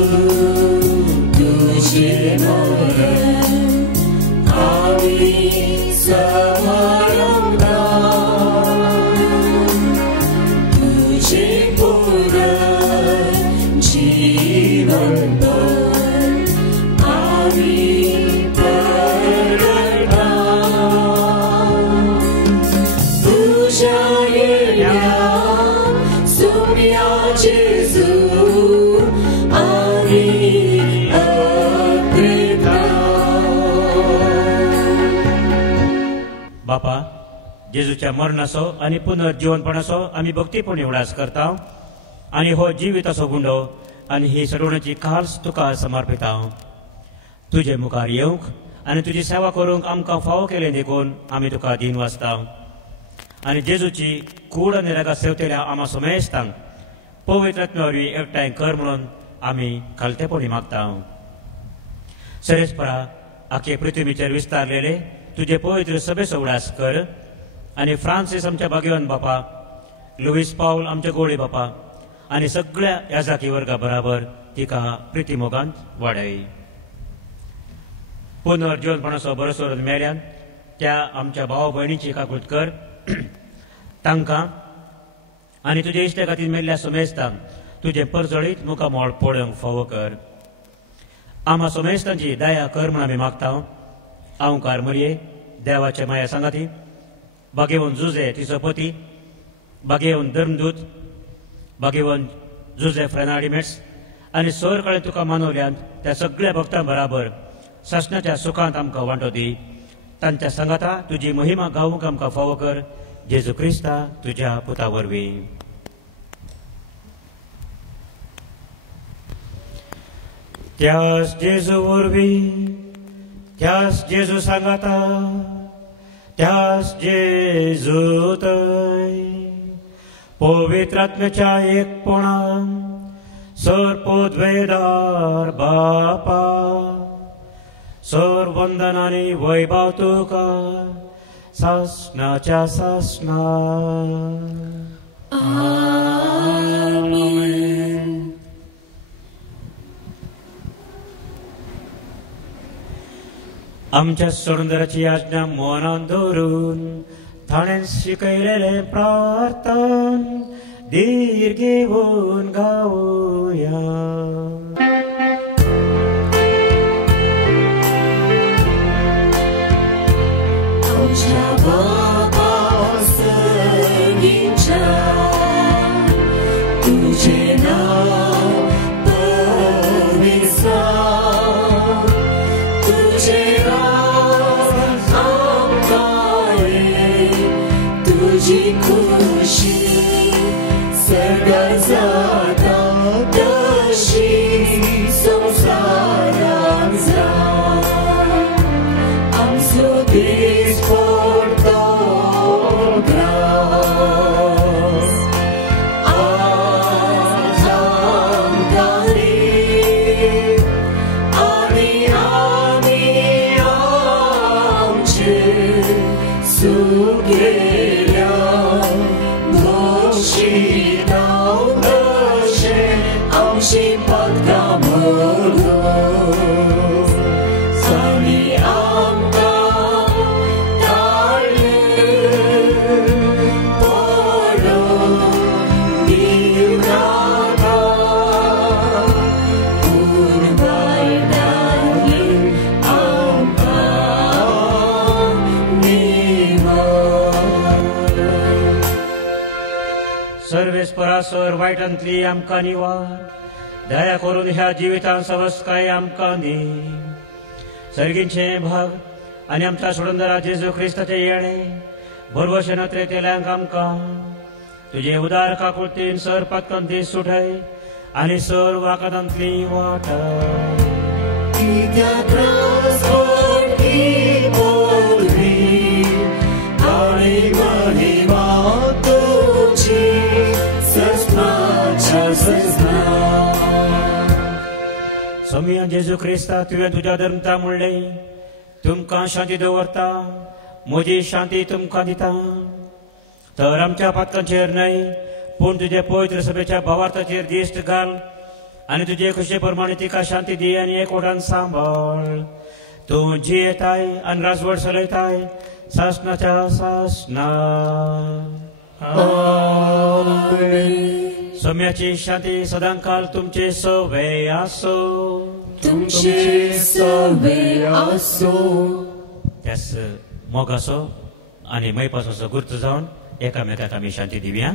तुझे मोहन आम्ही समारंभा तुझे पूर्ण जीवन आम्ही परडा तुझ्या येण्या सोम्या जेजू बापा, जेजूच्या मरणाचो आनी पुनर्जीवनपणाचो आमी भक्तीपणी उडास करता आनी हो जिविताचो गुंडो आनी ही सडवण्याची खास तुका समर्पिता. तुजे मुखार येवंक आनी तुजी सेवा करूंक आमकां फावो केले देखून आमी तुका दिन वाचता आनी जेजूची कूड आनी रगा सेवतेल्या आमा समेस्तांक पवित्र आत्म्यावरवी एकठांय कर म्हणून आमी खालतेपणी मागता. सरेस्परा आखे पृथ्वीचेर विस्तारलेले तुझे पवित्र सभेचो उडास कर आनी फ्रांसीस आमच्या भाग्यवान बापा, लुईस पाऊल आमचे गोळे बापा आनी सगळ्या याजाकी वर्गा बराबर तिका प्रिती मोगान वाडय. पुनर्जीवनपणाचो बरोसोर मेळ्यान त्या आमच्या भाव भयणीची काकूट कर. तांकां आनी तुजे इश्टे खातीर मेल्ल्या समेस्तांक तुजे परजळीत मुखामोळ पळोवंक फावो कर. आमा समेस्तांची दया कर म्हूण आमी मागता. आंवकार मरये देवाचे माया सांगाती, भाग्यवन जुजे तिचो पती, भाग्यवन धर्मदूत, भाग्यवन जुजे फ्रेनाडिमेट्स आनी सर कडेन तुका मानवल्यान त्या सगळ्या भक्तां बराबर ससनाच्या सुखांत आमकां वांटो दी. तांच्या सांगाता तुजी महिमा गावूंक आमकां फावो कर. जेजू क्रिस्ता तुज्या पुता वरवीं. त्याच जेजू वरवीं, त्याच जेजू सांगाता, त्याच जेजू थंय पवित्र आत्म्याच्या एकपणान सरपोद्वेदार बापा सर वंदन आनी वैभव तुका सासणाच्या सासणा. आमच्या सुंदराची आज्ञा मनान दवरून ताणें शिकयलेले प्रार्थन धीर घेवन गावया. आमच्या बाबा सगळींच्या तुझे नाव पवित्र तुझे तुझी खुशी सदा जाता तशी संसारात जा. आमचो देश पडतो ग्रास आज आमकां दी आनी आमी आमचे सुखे आमची पदकां सानी आमकां ताळ्ळे पडोवंक दिवनाका पूण वायटांतली आमकां निवड. सर्वेस्परा सर वायटांतली आमकां निवाड. दया करून ह्या जिवितां सवस्काय आमकां दी. सर्गींचे भाग आनी आमच्या सुडंदरा जेजू क्रिस्ताचे येणे भरवशेन त्रेतेल्यांक आमकां तुझे उदार काकुळतीन सर पत्कन दीस सुटाय आनी सर वाकादांतली वाट कित्याक रासवडी बोलवी आनी महिमा तुझी सस्नाच्या सस्ना सोमिया जेजू क्रिस्ता तुवें तुज्या धर्मता म्हणले तुमकां शांती दवरता म्हजी शांती तुमकां दिता तर आमच्या पातकांचेर न्हय पूण तुजे पवित्र सभेच्या भावार्थाचेर दिश्ट घाल आनी तुजे खुशे प्रमाणे तिका शांती दी आनी एकवटान सांबाळ तूं जियेताय आनी राजवट चलयताय सासणाच्या सासना सोम्याची शांती सदांकाल तुमचे सवे आसो तुमचे सवे आसो त्यास मोग असो आनी मैपासो गुर्त जावन एकामेकाक आमी शांती दिवया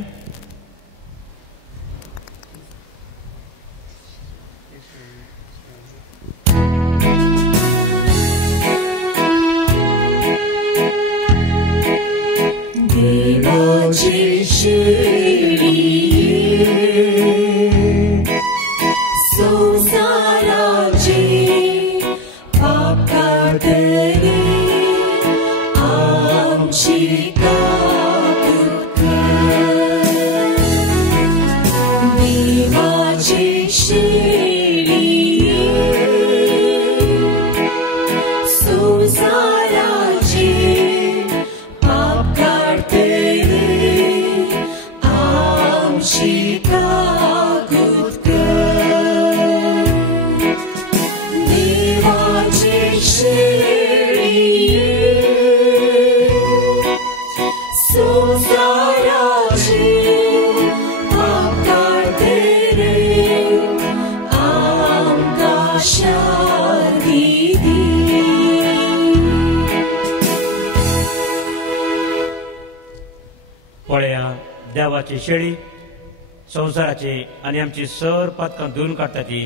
देवाची शिडी संसाराची पाप काढणे आमची देवाची शिडी संसाराची पाप काढणे आमची काकूत देवाची शिडी संसाराची पाप काढणे आमकां शांती दी पळया देवाची शेळी संसाराची आनी आमची सर पातकां धुवन काडटा ती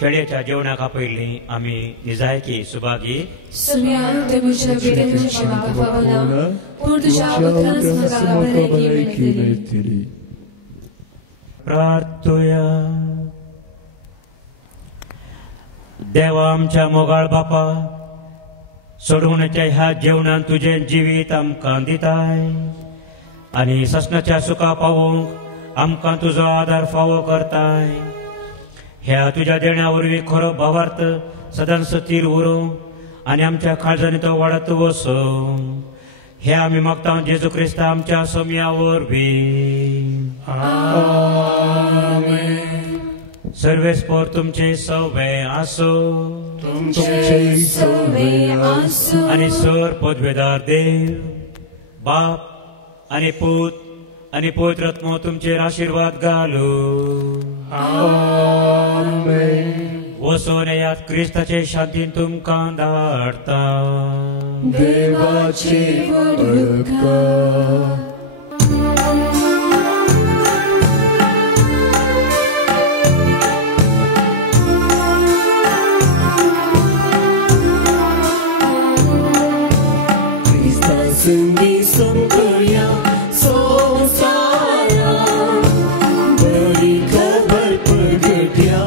शेळयेच्या जेवणाक आपयल्ली आमी निजायकी Subhagi Somiano te mucho bene tu shema favona, por tu shaba transmagala ki metili. प्रार्थुया देवा आमच्या मोगाळ बापा सोडवण्याच्या ह्या जेवणान तुझे जिवीत आमकां दिताय आनी ससनाच्या सुखा पावोवंक आमकां तुजो आदार फावो करताय ह्या तुज्या देण्या वरवीं खरो भावार्थ सदांच स्थिर उरूं आनी आमच्या काळजांनी तो वाडत वचो हे आमी मागता जेजू क्रिस्ता आमच्या सोम्या वरवीं सर्वेस्पर तुमचे सवे आसो तुमचे सवे आसो आनी सर पदवेदार देव बाप आनी पूत आनी पवित्र आत्मो तुमचेर आशीर्वाद घालू वचून येयात क्रिस्ताचे शांतीन तुमकां धाडटा देवाची वडका Cindy Sumpuya Sosara Beri kabar pergedya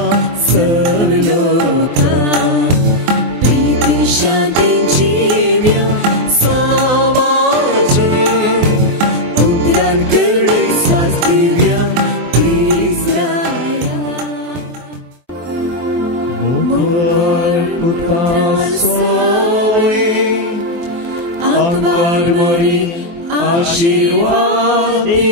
Seloka Priti shanti jivya Samaje Udran kere sastivya Israel Mukar putra swami Akbar Mori Ashirwadi